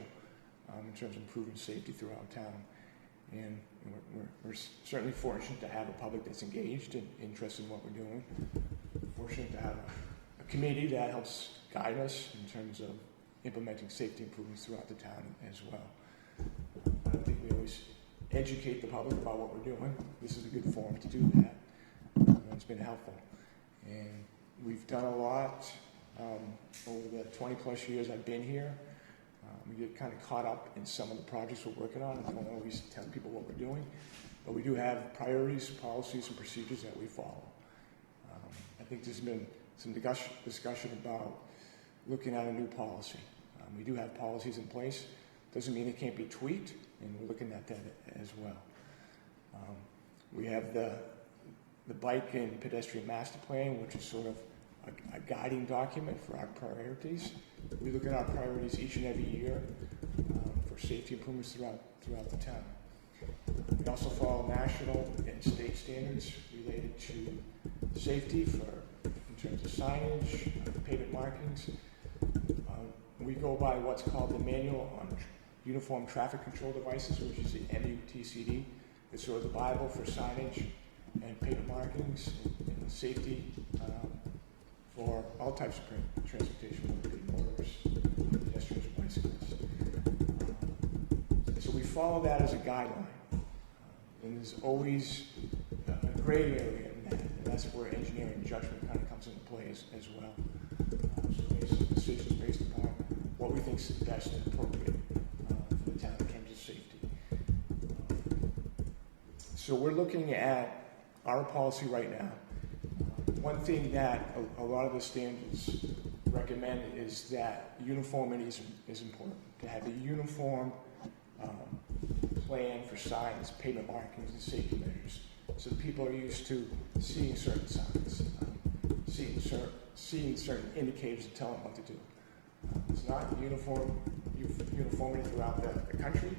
in terms of improving safety throughout town. And we're certainly fortunate to have a public that's engaged and interested in what we're doing. Fortunate to have a committee that helps guide us in terms of implementing safety improvements throughout the town as well. I don't think we always educate the public about what we're doing. This is a good forum to do that. It's been helpful. And we've done a lot over the 20 plus years I've been here. We get kind of caught up in some of the projects we're working on and don't always tell people what we're doing. But we do have priorities, policies, and procedures that we follow. I think there's been some discussion about looking at a new policy. We do have policies in place. Doesn't mean it can't be tweaked, and we're looking at that as well. We have the Bike and Pedestrian Master Plan, which is sort of a guiding document for our priorities. We look at our priorities each and every year for safety improvements throughout the town. We also follow national and state standards related to safety in terms of signage, pavement markings. We go by what's called the Manual on Uniform Traffic Control Devices, which is the MUTCD. It's sort of the Bible for signage and pavement markings and safety for all types of transportation, whether it be motors, pedestrians, bicyclists. So we follow that as a guideline. And there's always a gray area in that, and that's where engineering judgment kind of comes into play as well. So we make some decisions based upon what we think is best and appropriate for the town in terms of safety. So we're looking at our policy right now. One thing that a lot of the standards recommend is that uniformity is important. To have a uniform plan for signs, pavement markings, and safety measures. So people are used to seeing certain signs, seeing certain indicators that tell them what to do. It's not uniformity throughout the country.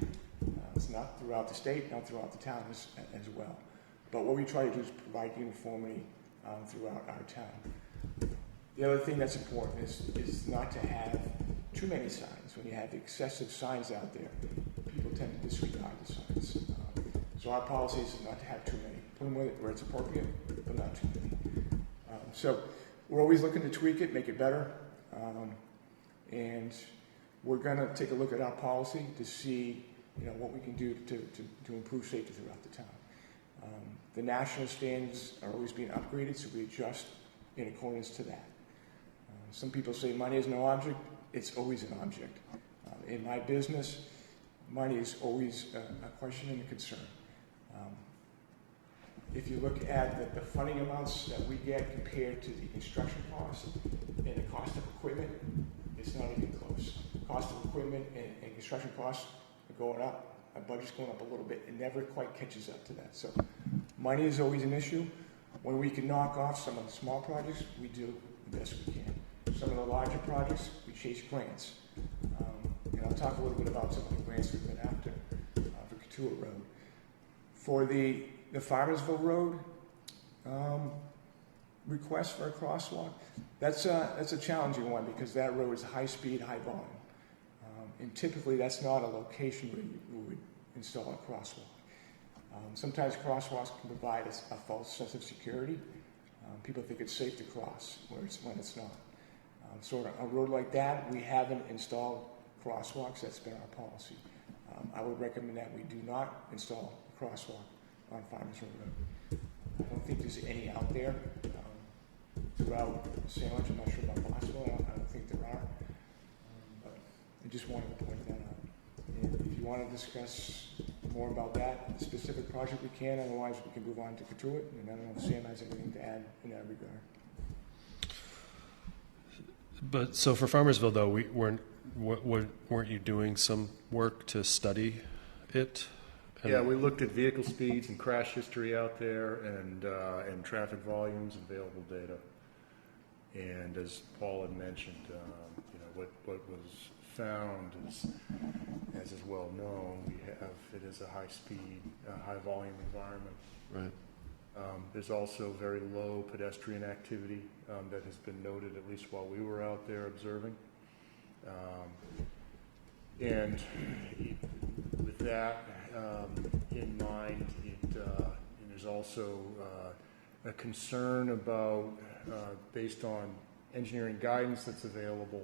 It's not throughout the state, not throughout the town as well. But what we try to do is provide uniformity throughout our town. The other thing that's important is not to have too many signs. When you have excessive signs out there, people tend to disregard the signs. So our policy is not to have too many. Put them where it's appropriate, but not too many. So we're always looking to tweak it, make it better. And we're going to take a look at our policy to see, what we can do to improve safety throughout the town. The national standards are always being upgraded, so we adjust in accordance to that. Some people say money is no object. It's always an object. In my business, money is always a question and a concern. If you look at the funding amounts that we get compared to the construction cost and the cost of equipment, it's not even close. Cost of equipment and construction costs are going up. Our budget's going up a little bit. It never quite catches up to that. So money is always an issue. When we can knock off some of the small projects, we do the best we can. Some of the larger projects, we chase grants. And I'll talk a little bit about some of the grants we've been after for Couture Road. For the Farmersville Road request for a crosswalk, that's a challenging one because that road is high speed, high volume. And typically that's not a location where you would install a crosswalk. Sometimes crosswalks can provide a false sense of security. People think it's safe to cross when it's not. So on a road like that, we haven't installed crosswalks. That's been our policy. I would recommend that we do not install a crosswalk on Farmersville Road. I don't think there's any out there throughout Sandwich. I'm not sure about Boswell. I don't think there are. But I just wanted to point that out. And if you want to discuss more about that specific project, we can. Otherwise, we can move on to Couture. And I don't know if Sam has anything to add in that regard. But so for Farmersville, though, weren't you doing some work to study it? Yeah, we looked at vehicle speeds and crash history out there and traffic volumes, available data. And as Paul had mentioned, what was found is, as is well known, it is a high-speed, high-volume environment. Right. There's also very low pedestrian activity that has been noted, at least while we were out there observing. And with that in mind, and there's also a concern about, based on engineering guidance that's available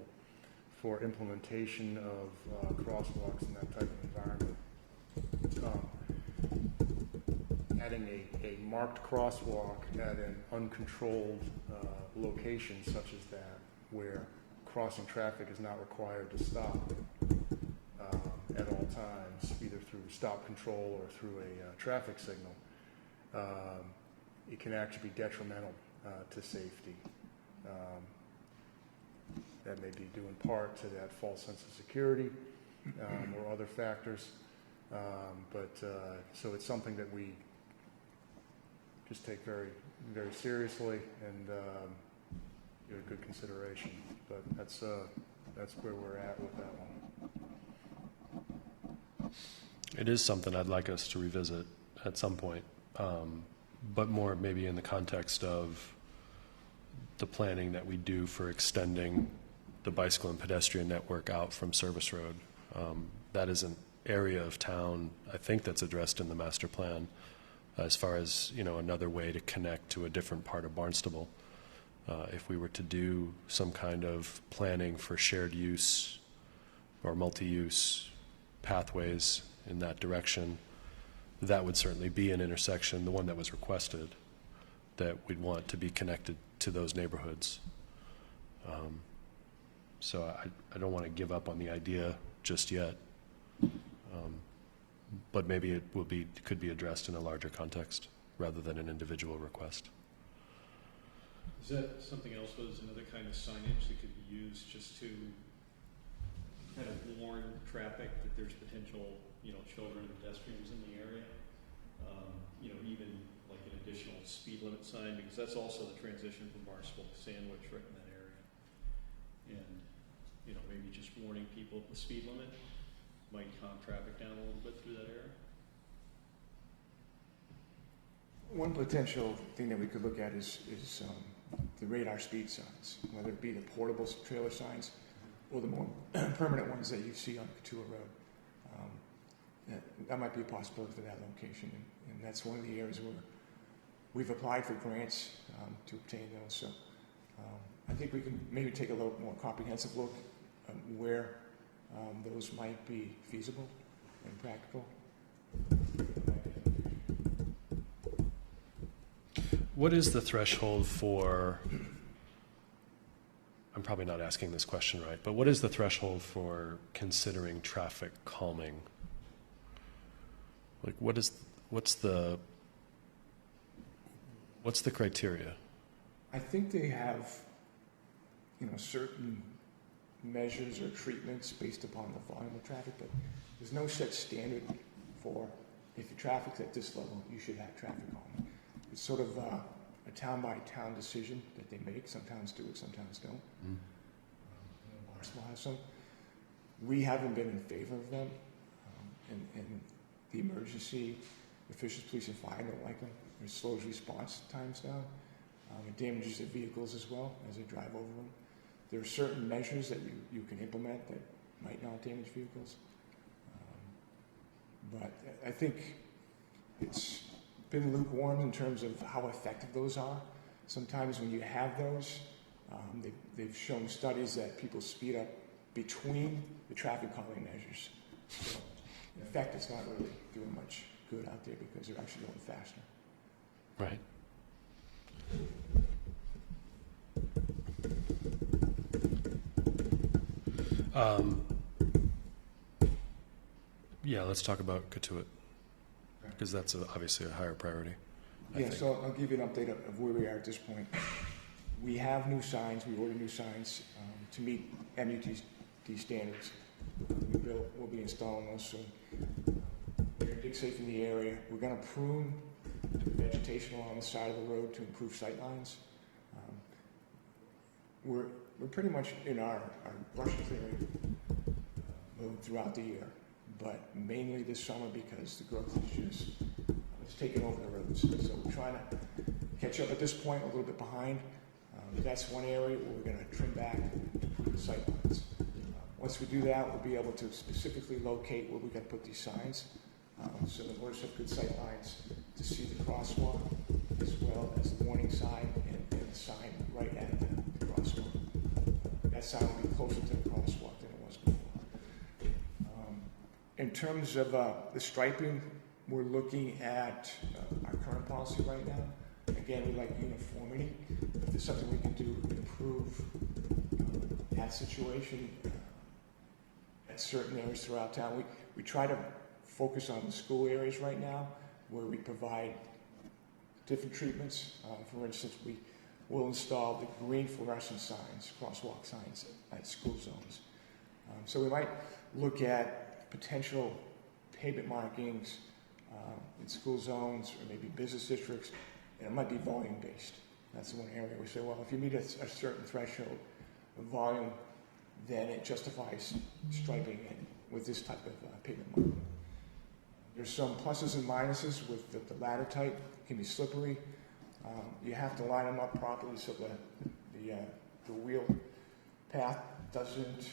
for implementation of crosswalks in that type of environment. Adding a marked crosswalk at an uncontrolled location such as that, where crossing traffic is not required to stop at all times, either through stop control or through a traffic signal, it can actually be detrimental to safety. That may be due in part to that false sense of security or other factors. So it's something that we just take very, very seriously and give it good consideration. But that's where we're at with that one. It is something I'd like us to revisit at some point, but more maybe in the context of the planning that we do for extending the bicycle and pedestrian network out from Service Road. That is an area of town, I think, that's addressed in the master plan as far as, another way to connect to a different part of Barnstable. If we were to do some kind of planning for shared use or multi-use pathways in that direction, that would certainly be an intersection, the one that was requested, that we'd want to be connected to those neighborhoods. So I don't want to give up on the idea just yet, but maybe it could be addressed in a larger context rather than an individual request. Is that something else, was another kind of signage that could be used just to kind of warn traffic that there's potential, children and pedestrians in the area? Even like an additional speed limit sign, because that's also the transition from Barnstable to Sandwich right in that area. And, maybe just warning people the speed limit might calm traffic down a little bit through that area. One potential thing that we could look at is the radar speed signs, whether it be the portable trailer signs or the more permanent ones that you see on Couture Road. That might be a possibility for that location, and that's one of the areas where we've applied for grants to obtain those. So I think we can maybe take a little more comprehensive look at where those might be feasible and practical. What is the threshold for, I'm probably not asking this question right, but what is the threshold for considering traffic calming? Like what's the criteria? I think they have, certain measures or treatments based upon the volume of traffic, but there's no set standard for if the traffic's at this level, you should have traffic calming. It's sort of a town-by-town decision that they make. Some towns do it, some towns don't. Barnstable has some. We haven't been in favor of them, and the emergency officials, police and fire don't like them. It slows response times down. It damages their vehicles as well as they drive over them. There are certain measures that you can implement that might not damage vehicles. But I think it's been lukewarm in terms of how effective those are. Sometimes when you have those, they've shown studies that people speed up between the traffic calming measures. So in effect, it's not really doing much good out there because they're actually going faster. Right. Yeah, let's talk about Katuitt, because that's obviously a higher priority. I Yeah, think. so I'll give you an update of where we are at this point. We have new signs, we ordered new signs to meet MUTD standards. We'll be installing those soon. We're gonna dig safe in the area. We're gonna prune vegetation along the side of the road to improve sight lines. We're pretty much in our brush clearing mode throughout the year, but mainly this summer because the growth is just it's taken over the roads. So we're trying to catch up at this point, a little bit behind. That's one area where we're going to trim back to improve the sight lines. Once we do that, we'll be able to specifically locate where we're going to put these signs, so that voters have good sight lines to see the crosswalk as well as the warning sign and the sign right at the crosswalk. That sign will be closer to the crosswalk than it was before. In terms of the striping, we're looking at our current policy right now. Again, we like uniformity. If there's something we can do to improve that situation at certain areas throughout town, we try to focus on the school areas right now where we provide different treatments. For instance, we will install the green fluorescent signs, crosswalk signs at school zones. So we might look at potential pavement markings in school zones or maybe business districts, and it might be volume based. That's one area we say, well, if you meet a certain threshold of volume, then it justifies striping it with this type of pavement marking. There's some pluses and minuses with the ladder type. It can be slippery. You have to line them up properly so the wheel path doesn't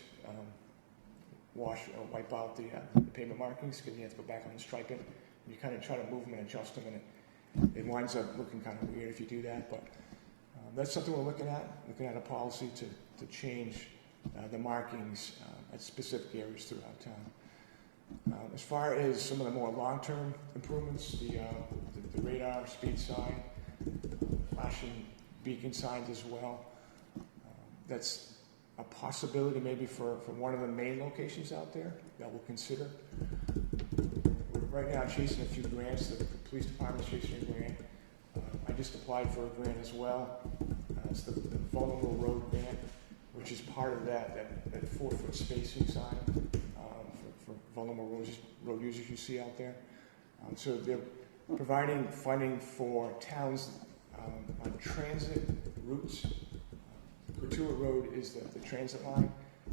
wash or wipe out the pavement markings, because you have to go back on the striping. You kind of try to move them and adjust them, and it winds up looking kind of weird if you do that. But that's something we're looking at a policy to change the markings at specific areas throughout town. As far as some of the more long-term improvements, the radar, speed sign, flashing beacon signs as well, that's a possibility maybe for one of the main locations out there that we'll consider. We're right now chasing a few grants. The police department's chasing a grant. I just applied for a grant as well. It's the Vulnerable Road Grant, which is part of that 4-foot spacing sign for vulnerable road users you see out there. So they're providing funding for towns on transit routes. Katuitt Road is the transit line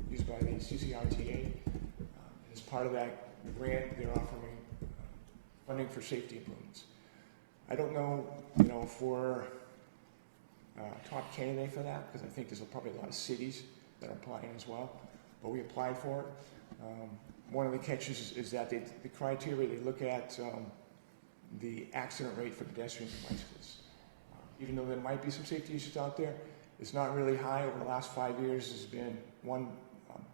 used by the CCRTA. As part of that grant, they're offering funding for safety improvements. I don't know, if we're top candidate for that, because I think there's probably a lot of cities that are applying as well, but we applied for it. One of the catches is that the criteria, they look at the accident rate for pedestrians and bicyclists. Even though there might be some safety issues out there, It's not really high. Over the last 5 years, there's been one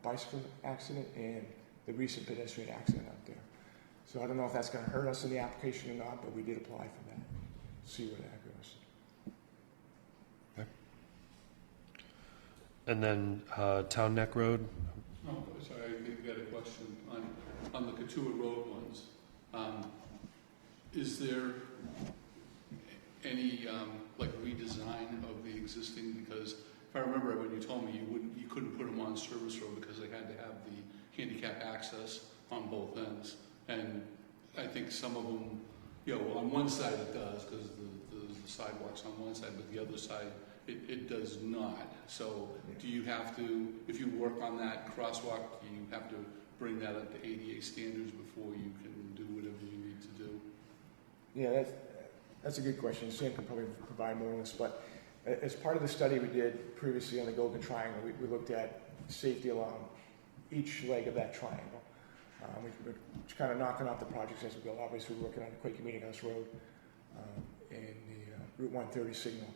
bicycle accident and the recent pedestrian accident out there. So I don't know if that's going to hurt us in the application or not, but we did apply for that. See where that goes. And then Town Neck Road, Oh, sorry, I got a question on the Katuah Road ones. Is there any like redesign of the existing? Because if I remember when you told me you couldn't put them on service road because they had to have the handicap access on both ends. And I think some of them, on one side it does because the sidewalk's on one side, but the other side it does not. So do you have to, if you work on that crosswalk, do you have to bring that up to ADA standards before you can do whatever you need to do? Yeah, that's a good question. Sam can probably provide more on this, but as part of the study we did previously on the Golden Triangle, we looked at safety along each leg of that triangle. We're kind of knocking out the projects as we go. Obviously, we're working on the Quaker Meeting House Road and the Route 130 signal.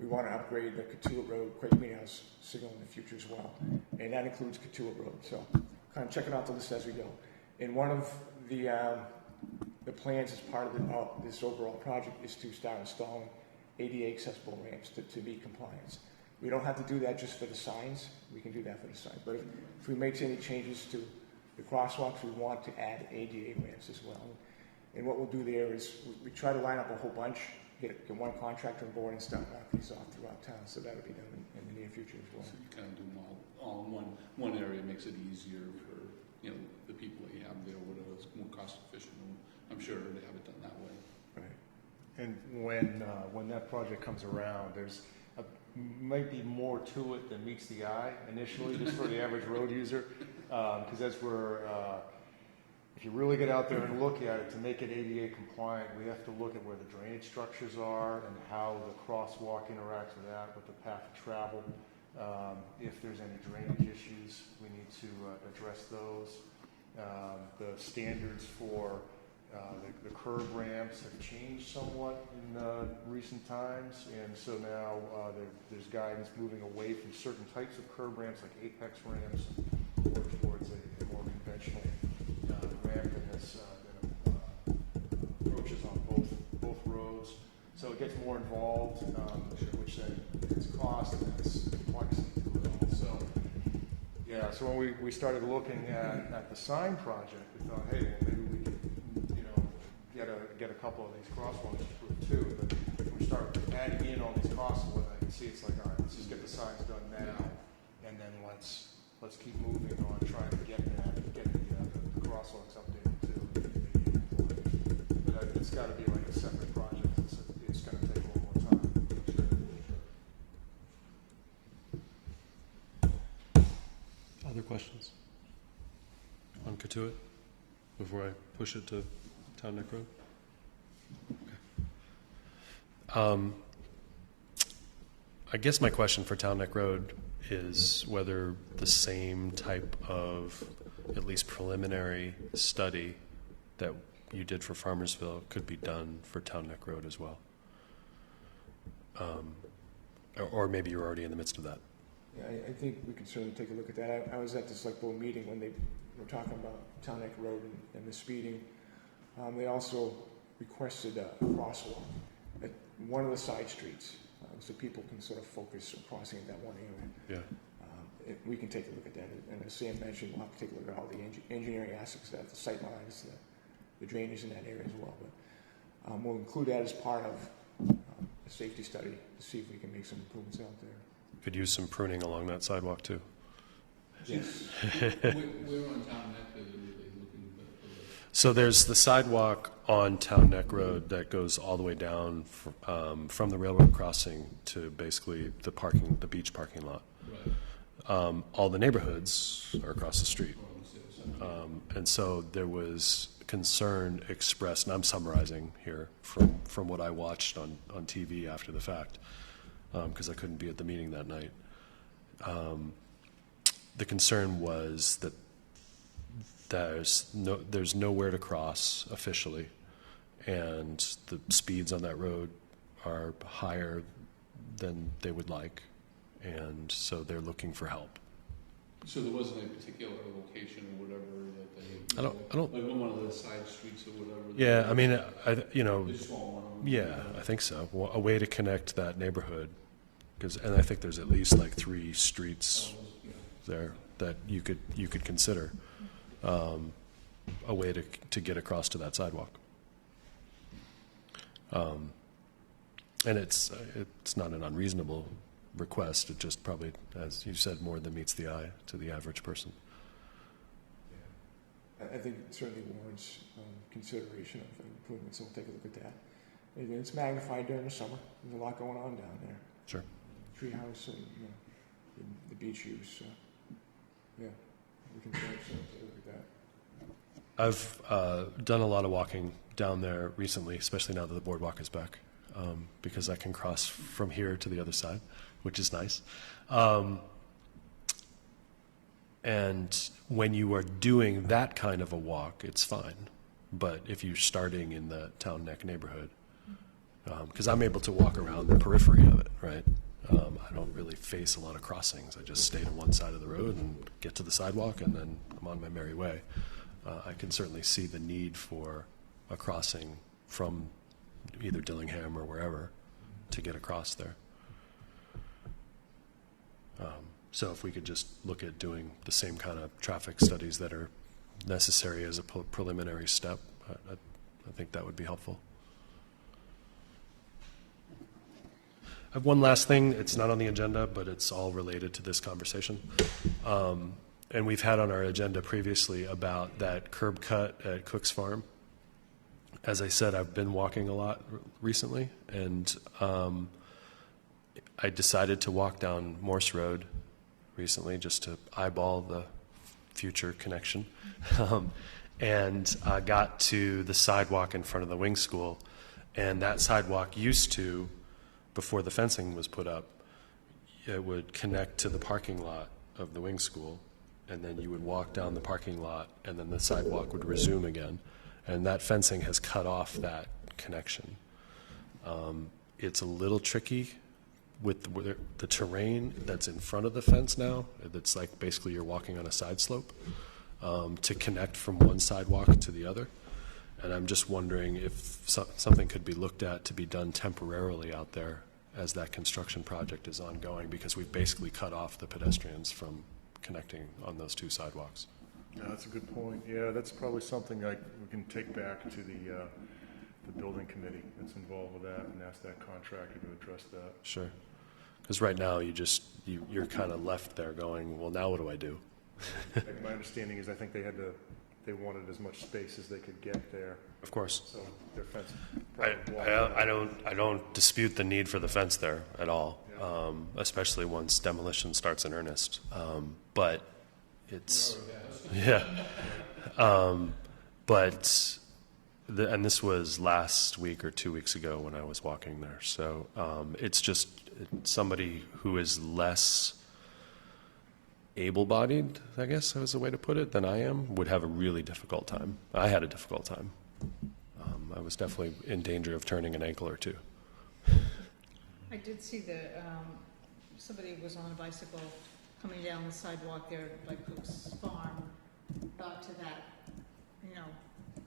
We want to upgrade the Katuah Road, Quaker Meeting House signal in the future as well, and that includes Katuah Road. So, kind of checking out the list as we go. And one of the plans as part of this overall project is to start installing ADA accessible ramps to meet compliance. We don't have to do that just for the signs. We can do that for the signs. But if we make any changes to the crosswalks, we want to add ADA ramps as well. And what we'll do there is we try to line up a whole bunch, get one contractor on board and start knocking these off throughout town. So that'll be done in the near future as well. So you kind of do them all in one area, makes it easier for the people that you have there, whatever, it's more cost efficient. I'm sure they have it done that way. Right. And when that project comes around, might be more to it than meets the eye initially, just for the average road user. Because if you really get out there and look at it, to make it ADA compliant, we have to look at where the drainage structures are and how the crosswalk interacts with that, with the path of travel. If there's any drainage issues, we need to address those. The standards for the curb ramps have changed somewhat in recent times, and so now there's guidance moving away from certain types of curb ramps, like apex ramps, more towards a more conventional ramp that approaches on both roads. So it gets more involved, which then adds cost and adds complexity to it all. So yeah, so when we started looking at the sign project, we thought, hey, well, maybe we could get a couple of these crosswalks approved too. But when we start adding in all these costs and whatnot, you can see it's like, all right, let's just get the signs done now, and then let's keep moving on trying to get the crosswalks updated too. But it's got to be like a separate project. It's going to take a little more time. other questions on Katuah before I push it to Town Neck Road? Okay. I guess my question for Town Neck Road is whether the same type of at least preliminary study that you did for Farmersville could be done for Town Neck Road as well. Or maybe you're already in the midst of that. Yeah, I think we can certainly take a look at that. I was at the select board meeting when they were talking about Town Neck Road and the speeding. They also requested a crosswalk at one of the side streets, so people can sort of focus on crossing that one area. Yeah. We can take a look at that. And as Sam mentioned, we'll have to take a look at all the engineering aspects of that, the sight lines, the drainage in that area as well. But we'll include that as part of a safety study to see if we can make some improvements out there. Could use some pruning along that sidewalk too. Yes. We're on Town Neck, are they looking for the... So there's the sidewalk on Town Neck Road that goes all the way down from the railroad crossing to basically the beach parking lot. Right. All the neighborhoods are across the street. And so there was concern expressed, and I'm summarizing here from what I watched on TV after the fact, because I couldn't be at the meeting that night. The concern was that there's nowhere to cross officially, and the speeds on that road are higher than they would like, and so they're looking for help. So there wasn't a particular location or whatever that they. I don't. Like one of the side streets or whatever. Yeah, I mean, They just want one of them. yeah, I think so. A way to connect that neighborhood, and I think there's at least like 3 streets there that you could consider a way to get across to that sidewalk. And it's not an unreasonable request. It just probably, as you said, more than meets the eye to the average person. I think it certainly warrants consideration of improvements, so we'll take a look at that. And it's magnified during the summer. There's a lot going on down there. Sure. Treehouse and, and the beach use. Yeah, we can certainly take a look at that. I've done a lot of walking down there recently, especially now that the boardwalk is back, because I can cross from here to the other side, which is nice. And when you are doing that kind of a walk, it's fine. But if you're starting in the Town Neck neighborhood, because I'm able to walk around the periphery of it, right? I don't really face a lot of crossings. I just stay to one side of the road and get to the sidewalk, and then I'm on my merry way. I can certainly see the need for a crossing from either Dillingham or wherever to get across there. So if we could just look at doing the same kind of traffic studies that are necessary as a preliminary step, I think that would be helpful. I have one last thing. It's not on the agenda, but it's all related to this conversation. And we've had on our agenda previously about that curb cut at Cook's Farm. As I said, I've been walking a lot recently, and I decided to walk down Morse Road recently just to eyeball the future connection. And I got to the sidewalk in front of the wing school, and that sidewalk used to, before the fencing was put up, it would connect to the parking lot of the wing school, and then you would walk down the parking lot, and then the sidewalk would resume again. And that fencing has cut off that connection. It's a little tricky with the terrain that's in front of the fence now. It's like basically you're walking on a side slope to connect from one sidewalk to the other. And I'm just wondering if something could be looked at to be done temporarily out there as that construction project is ongoing, because we've basically cut off the pedestrians from connecting on those 2 sidewalks. Yeah, that's a good point. Yeah, that's probably something we can take back to the building committee that's involved with that and ask that contractor to address that. Sure. Because right now you're kind of left there going, well, now what do I do? Like, my understanding is I think they wanted as much space as they could get there, Of course. so their fence probably blocked that. I don't dispute the need for the fence there at all, especially once demolition starts in earnest. But it's, yeah. And this was last week or 2 weeks ago when I was walking there. So it's just somebody who is less able-bodied, I guess is a way to put it, than I am, would have a really difficult time. I had a difficult time. I was definitely in danger of turning an ankle or 2. I did see somebody was on a bicycle coming down the sidewalk there by Cook's Farm, got to that,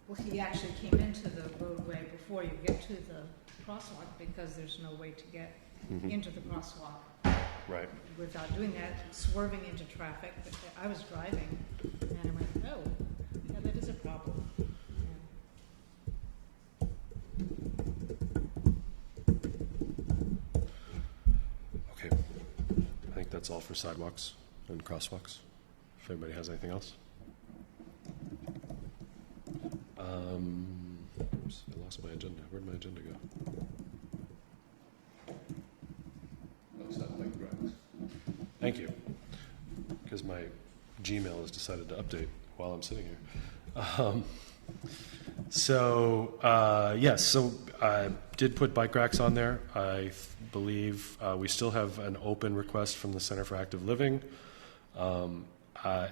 well, he actually came into the roadway before you get to the crosswalk, because there's no way to get into the crosswalk Right. without doing that, swerving into traffic. But I was driving, and I went, oh, yeah, that is a problem. Okay. I think that's all for sidewalks and crosswalks. If anybody has anything else. Oops, I lost my agenda. Where'd my agenda go? Looks like bike racks. Thank you. Because my Gmail has decided to update while I'm sitting here. Yes, so I did put bike racks on there. I believe we still have an open request from the Center for Active Living.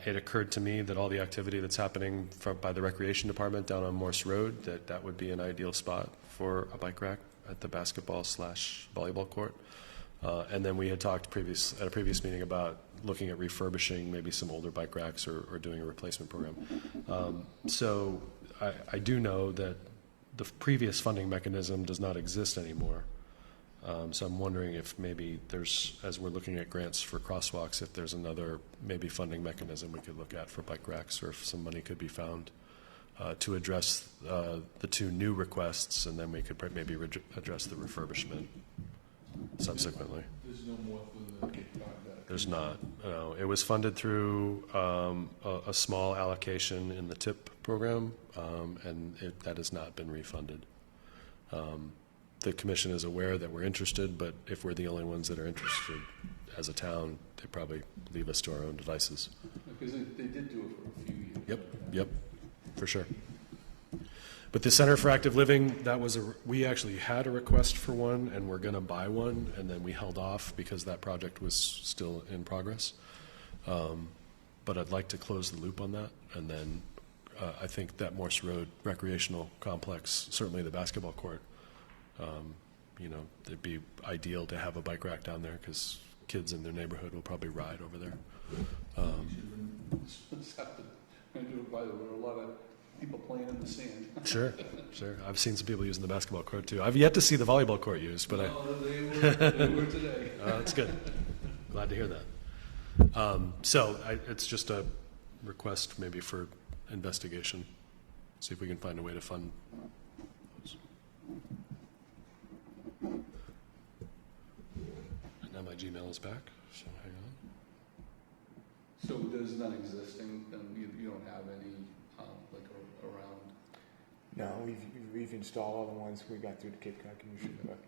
It occurred to me that all the activity that's happening by the Recreation Department down on Morse Road, that would be an ideal spot for a bike rack at the basketball/volleyball court. And then we had talked at a previous meeting about looking at refurbishing maybe some older bike racks or doing a replacement program. So I do know that the previous funding mechanism does not exist anymore. So I'm wondering if maybe there's, as we're looking at grants for crosswalks, if there's another maybe funding mechanism we could look at for bike racks, or if some money could be found to address the two new requests, and then we could maybe address the refurbishment subsequently. There's no more for the Cape Cod. There's not. No. It was funded through a small allocation in the TIP program, and that has not been refunded. The commission is aware that we're interested, but if we're the only ones that are interested as a town, they probably leave us to our own devices. Because they did do it for a few years. Yep, for sure. But the Center for Active Living, we actually had a request for one, and we're going to buy one, and then we held off because that project was still in progress. But I'd like to close the loop on that, and then I think that Morse Road recreational complex, certainly the basketball court, it'd be ideal to have a bike rack down there because kids in their neighborhood will probably ride over there. By the way, there are a lot of people playing in the sand. Sure. I've seen some people using the basketball court too. I've yet to see the volleyball court used, but they were today. That's good. Glad to hear that. It's just a request maybe for investigation. See if we can find a way to fund those. And now my Gmail is back, so hang on. So there's none existing, then you don't have any around? No, we've installed all the ones we got through the Cape Cod Commission, but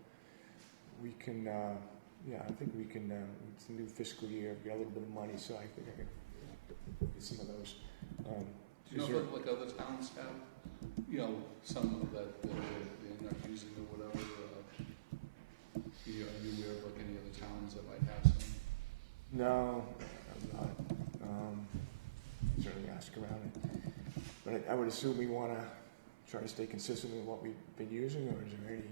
we can, I think we can, it's a new fiscal year, we got a little bit of money, so I think I can get some of those. Do you know if like other towns have, some of that they're not using or whatever? Are you aware of like any other towns that might have some? No, I'm not. Certainly ask around it. But I would assume we want to try to stay consistent with what we've been using, or is there any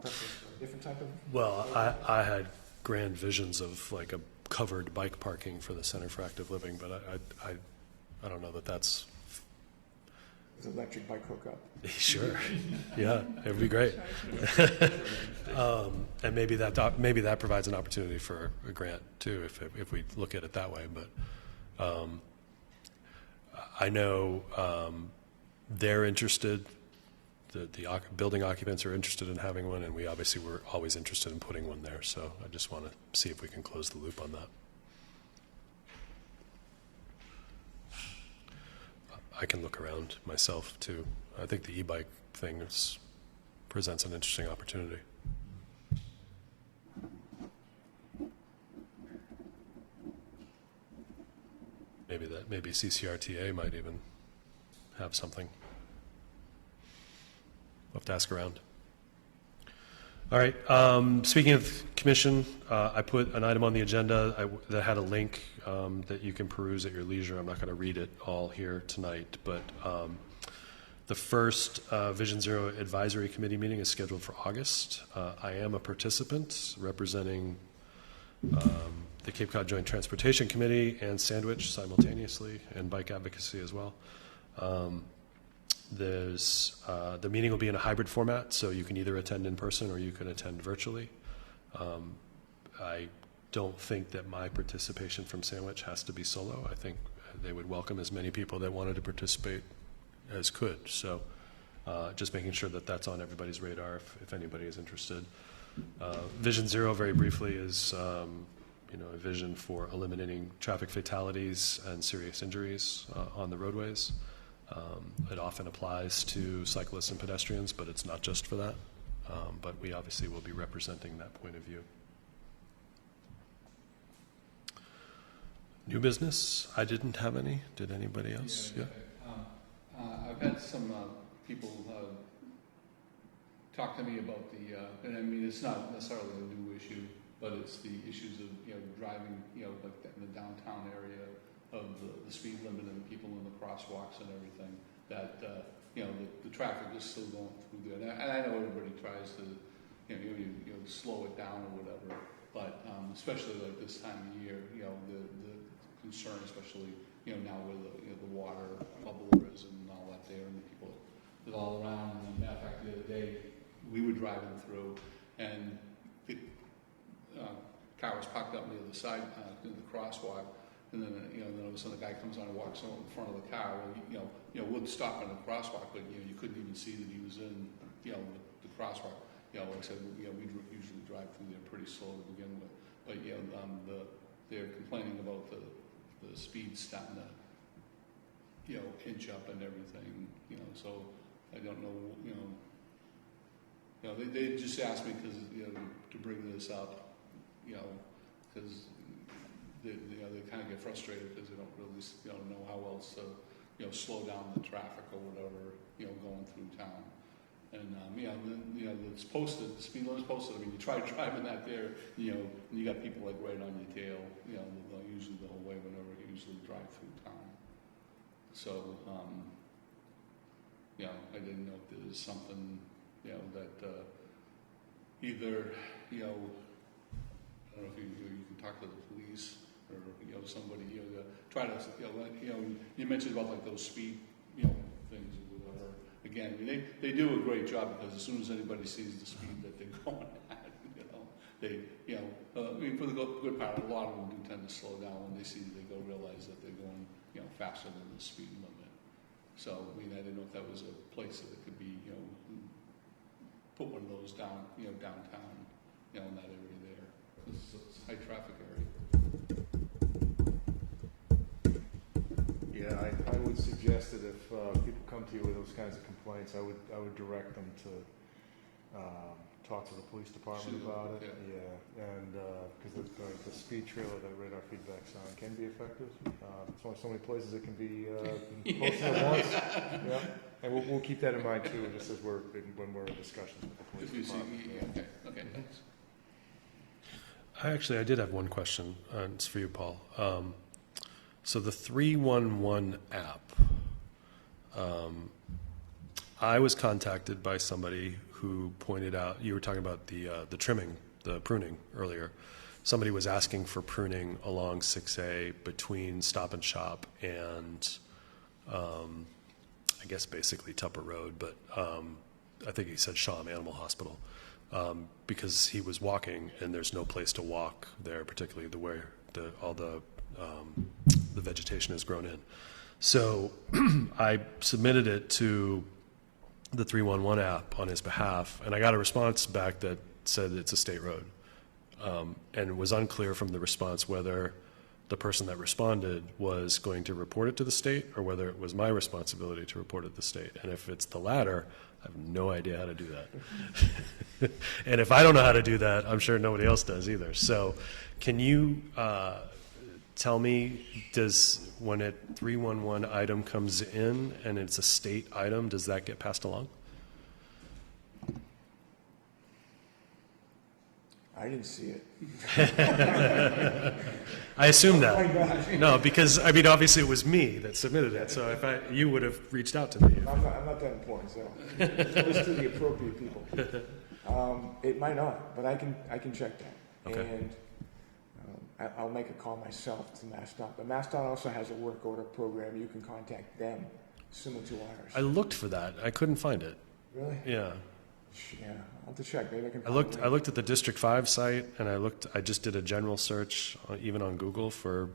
preference for a different type of? Well, I had grand visions of like a covered bike parking for the Center for Active Living, but I don't know that that's With electric bike hookup. sure. Yeah, it would be great. And maybe that provides an opportunity for a grant too, if we look at it that way. But I know they're interested. The building occupants are interested in having one, and we obviously were always interested in putting one there. So I just want to see if we can close the loop on that. I can look around myself too. I think the e-bike thing presents an interesting opportunity. Maybe CCRTA might even have something. We'll have to ask around. All right. Speaking of commission, I put an item on the agenda that had a link that you can peruse at your leisure. I'm not going to read it all here tonight, but the first Vision Zero Advisory Committee meeting is scheduled for August. I am a participant representing the Cape Cod Joint Transportation Committee and Sandwich simultaneously, and bike advocacy as well. The meeting will be in a hybrid format, so you can either attend in person or you can attend virtually. I don't think that my participation from Sandwich has to be solo. I think they would welcome as many people that wanted to participate as could. So just making sure that that's on everybody's radar if anybody is interested. Vision Zero, very briefly, is a vision for eliminating traffic fatalities and serious injuries on the roadways. It often applies to cyclists and pedestrians, but it's not just for that. But we obviously will be representing that point of view. New business? I didn't have any. Did anybody else? Yeah. I've had some people talk to me about and I mean, it's not necessarily a new issue, but it's the issues of, driving, like in the downtown area of the speed limit and people in the crosswalks and everything, that, the traffic is still going through there. And I know everybody tries to, slow it down or whatever, But especially like this time of year, you know, the concern, especially, you know, now where the water bubble is and all that there, and the people that all around. And matter of fact, the other day, we were driving through, and the car was parked up on the other side, in the crosswalk, and then, you know, then all of a sudden the guy comes on and walks in front of the car. Well, would stop in the crosswalk, but, you know, you couldn't even see that he was in, you know, the crosswalk. You know, like I said, you know, we usually drive through there pretty slow to begin with, but, you know, they're complaining about the speed starting to, you know, inch up and everything, you know, so I don't know, you know, they just asked me because, you know, to bring this up, you know, because they kind of get frustrated because they don't really, you know how else to, you know, slow down the traffic or whatever, you know, going through town. And, it's posted, the speed limit's posted. I mean, you try driving that there, you know, and you got people like right on your tail, you know, usually the whole way whenever you usually drive through town. So, you know, I didn't know if there's something, you know, that either, you know, I don't know if you can talk to the police or, you know, somebody, you know, try to, you know, you mentioned about like those speed, you know, things or whatever. Again, I mean, they do a great job because as soon as anybody sees the speed that they're going at, you know, they, you know, I mean, for the good part, a lot of them do tend to slow down when they see that they realize that they're going, you know, faster than the speed limit. So, I mean, I didn't know if that was a place that it could be, you know, put one of those down, you know, downtown, you know, in that area there. It's a high traffic area. Yeah, I would suggest that if people come to you with those kinds of complaints, I would direct them to talk to the police department about it. Yeah, and because the speed trailer that radar feedback's on can be effective. It's only so many places it can be posted at once. Yeah, and we'll keep that in mind too, just as when we're in discussions with the police department. Okay, thanks. I did have one question, and it's for you, Paul. So the 311 app, I was contacted by somebody who pointed out, you were talking about the trimming, the pruning earlier. Somebody was asking for pruning along 6A between Stop and Shop and I guess basically Tupper Road, but I think he said Shawham Animal Hospital, because he was walking and there's no place to walk there, particularly where all the vegetation is grown in. So I submitted it to the 311 app on his behalf, and I got a response back that said it's a state road. And it was unclear from the response whether the person that responded was going to report it to the state or whether it was my responsibility to report it to the state. And if it's the latter, I have no idea how to do that. And if I don't know how to do that, I'm sure nobody else does either. So can you tell me, when a 311 item comes in and it's a state item, does that get passed along? I didn't see it. I assume that. No, because, I mean, obviously it was me that submitted it, so if you would have reached out to me. I'm not that important, so it's always to the appropriate people. It might not, but I can check that. Okay. And I'll make a call myself to MassDOT. But MassDOT also has a work order program. You can contact them, similar to ours. I looked for that. I couldn't find it. Really? Yeah. Yeah, I'll have to check. Maybe I can. I looked at the District 5 site, and I just did a general search, even on Google, for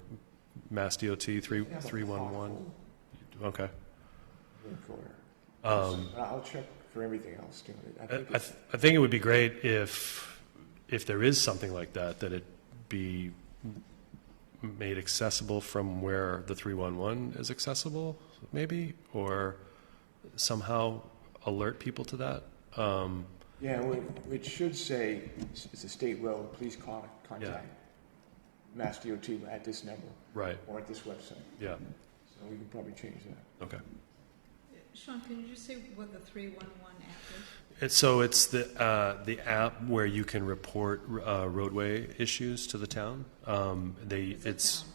Mass DOT 311. Okay. Work order. I'll check for everything else too. I think it would be great if there is something like that, that it be made accessible from where the 311 is accessible, maybe, or somehow alert people to that. Yeah, well, it should say it's a state road. Please contact Mass DOT at this number. Right. Or at this website. Yeah. So we can probably change that. Okay. Sean, can you just say what the 311 app is? So it's the app where you can report roadway issues to the town. It's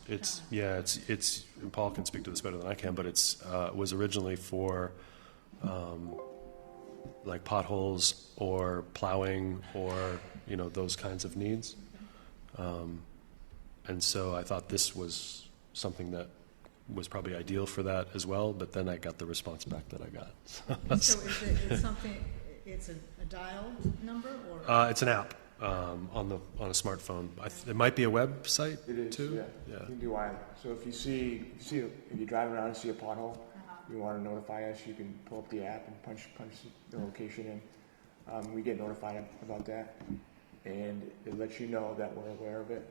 Paul can speak to this better than I can, but it was originally for like potholes or plowing or those kinds of needs. And so I thought this was something that was probably ideal for that as well, but then I got the response back that I got. So it's something, it's a dial number or? It's an app on a smartphone. It might be a website It is, too? yeah. Yeah. You can do either. So if you're driving around and see a pothole, you want to notify us, you can pull up the app and punch the location in. We get notified about that, and it lets you know that we're aware of it.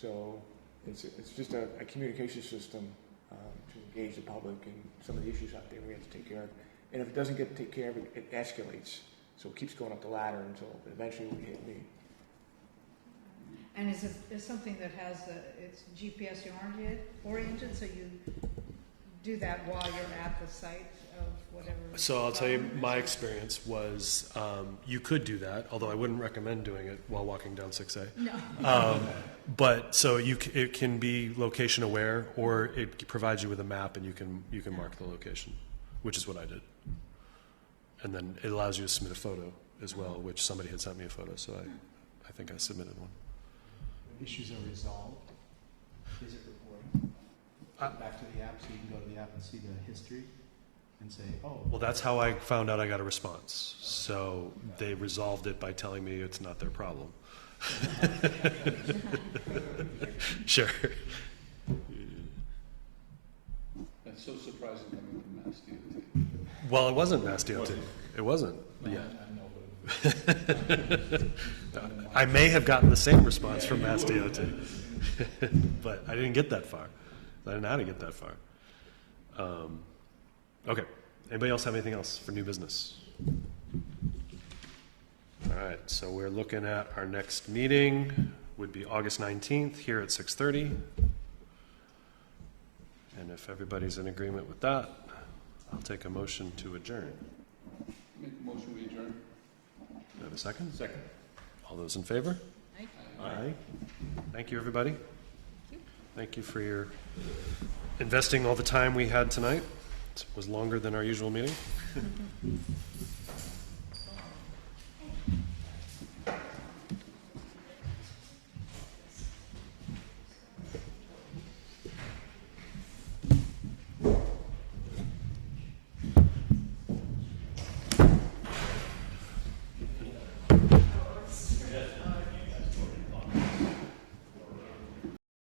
So it's just a communication system to engage the public and some of the issues out there we have to take care of. And if it doesn't get taken care of, it escalates. So it keeps going up the ladder until eventually we hit me. And is it something that has it's GPS oriented, so you do that while you're at the site of whatever? So I'll tell you, problem? my experience was you could do that, although I wouldn't recommend doing it while walking down 6A. No. But so it can be location aware, or it provides you with a map and you can mark the location, which is what I did. And then it allows you to submit a photo as well, which somebody had sent me a photo, so I think I submitted one. When issues are resolved, is it reported? Back to the app, so you can go to the app and see the history and say, oh. Well, that's how I found out I got a response. So they resolved it by telling me it's not their problem. Sure. That's so surprising coming from Mass DOT. Well, it wasn't Mass DOT. It wasn't. Yeah. I may have gotten the same response from Mass DOT, but I didn't get that far. I didn't know how to get that far. Okay. Anybody else have anything else for new business? All right. So we're looking at our next meeting would be August 19th here at 6:30. And if everybody's in agreement with that, I'll take a motion to adjourn. Make a motion, we adjourn. Do I have a second? Second. All those in favor? Aye. Aye. Thank you, everybody. Thank you for your investing all the time we had tonight. It was longer than our usual meeting.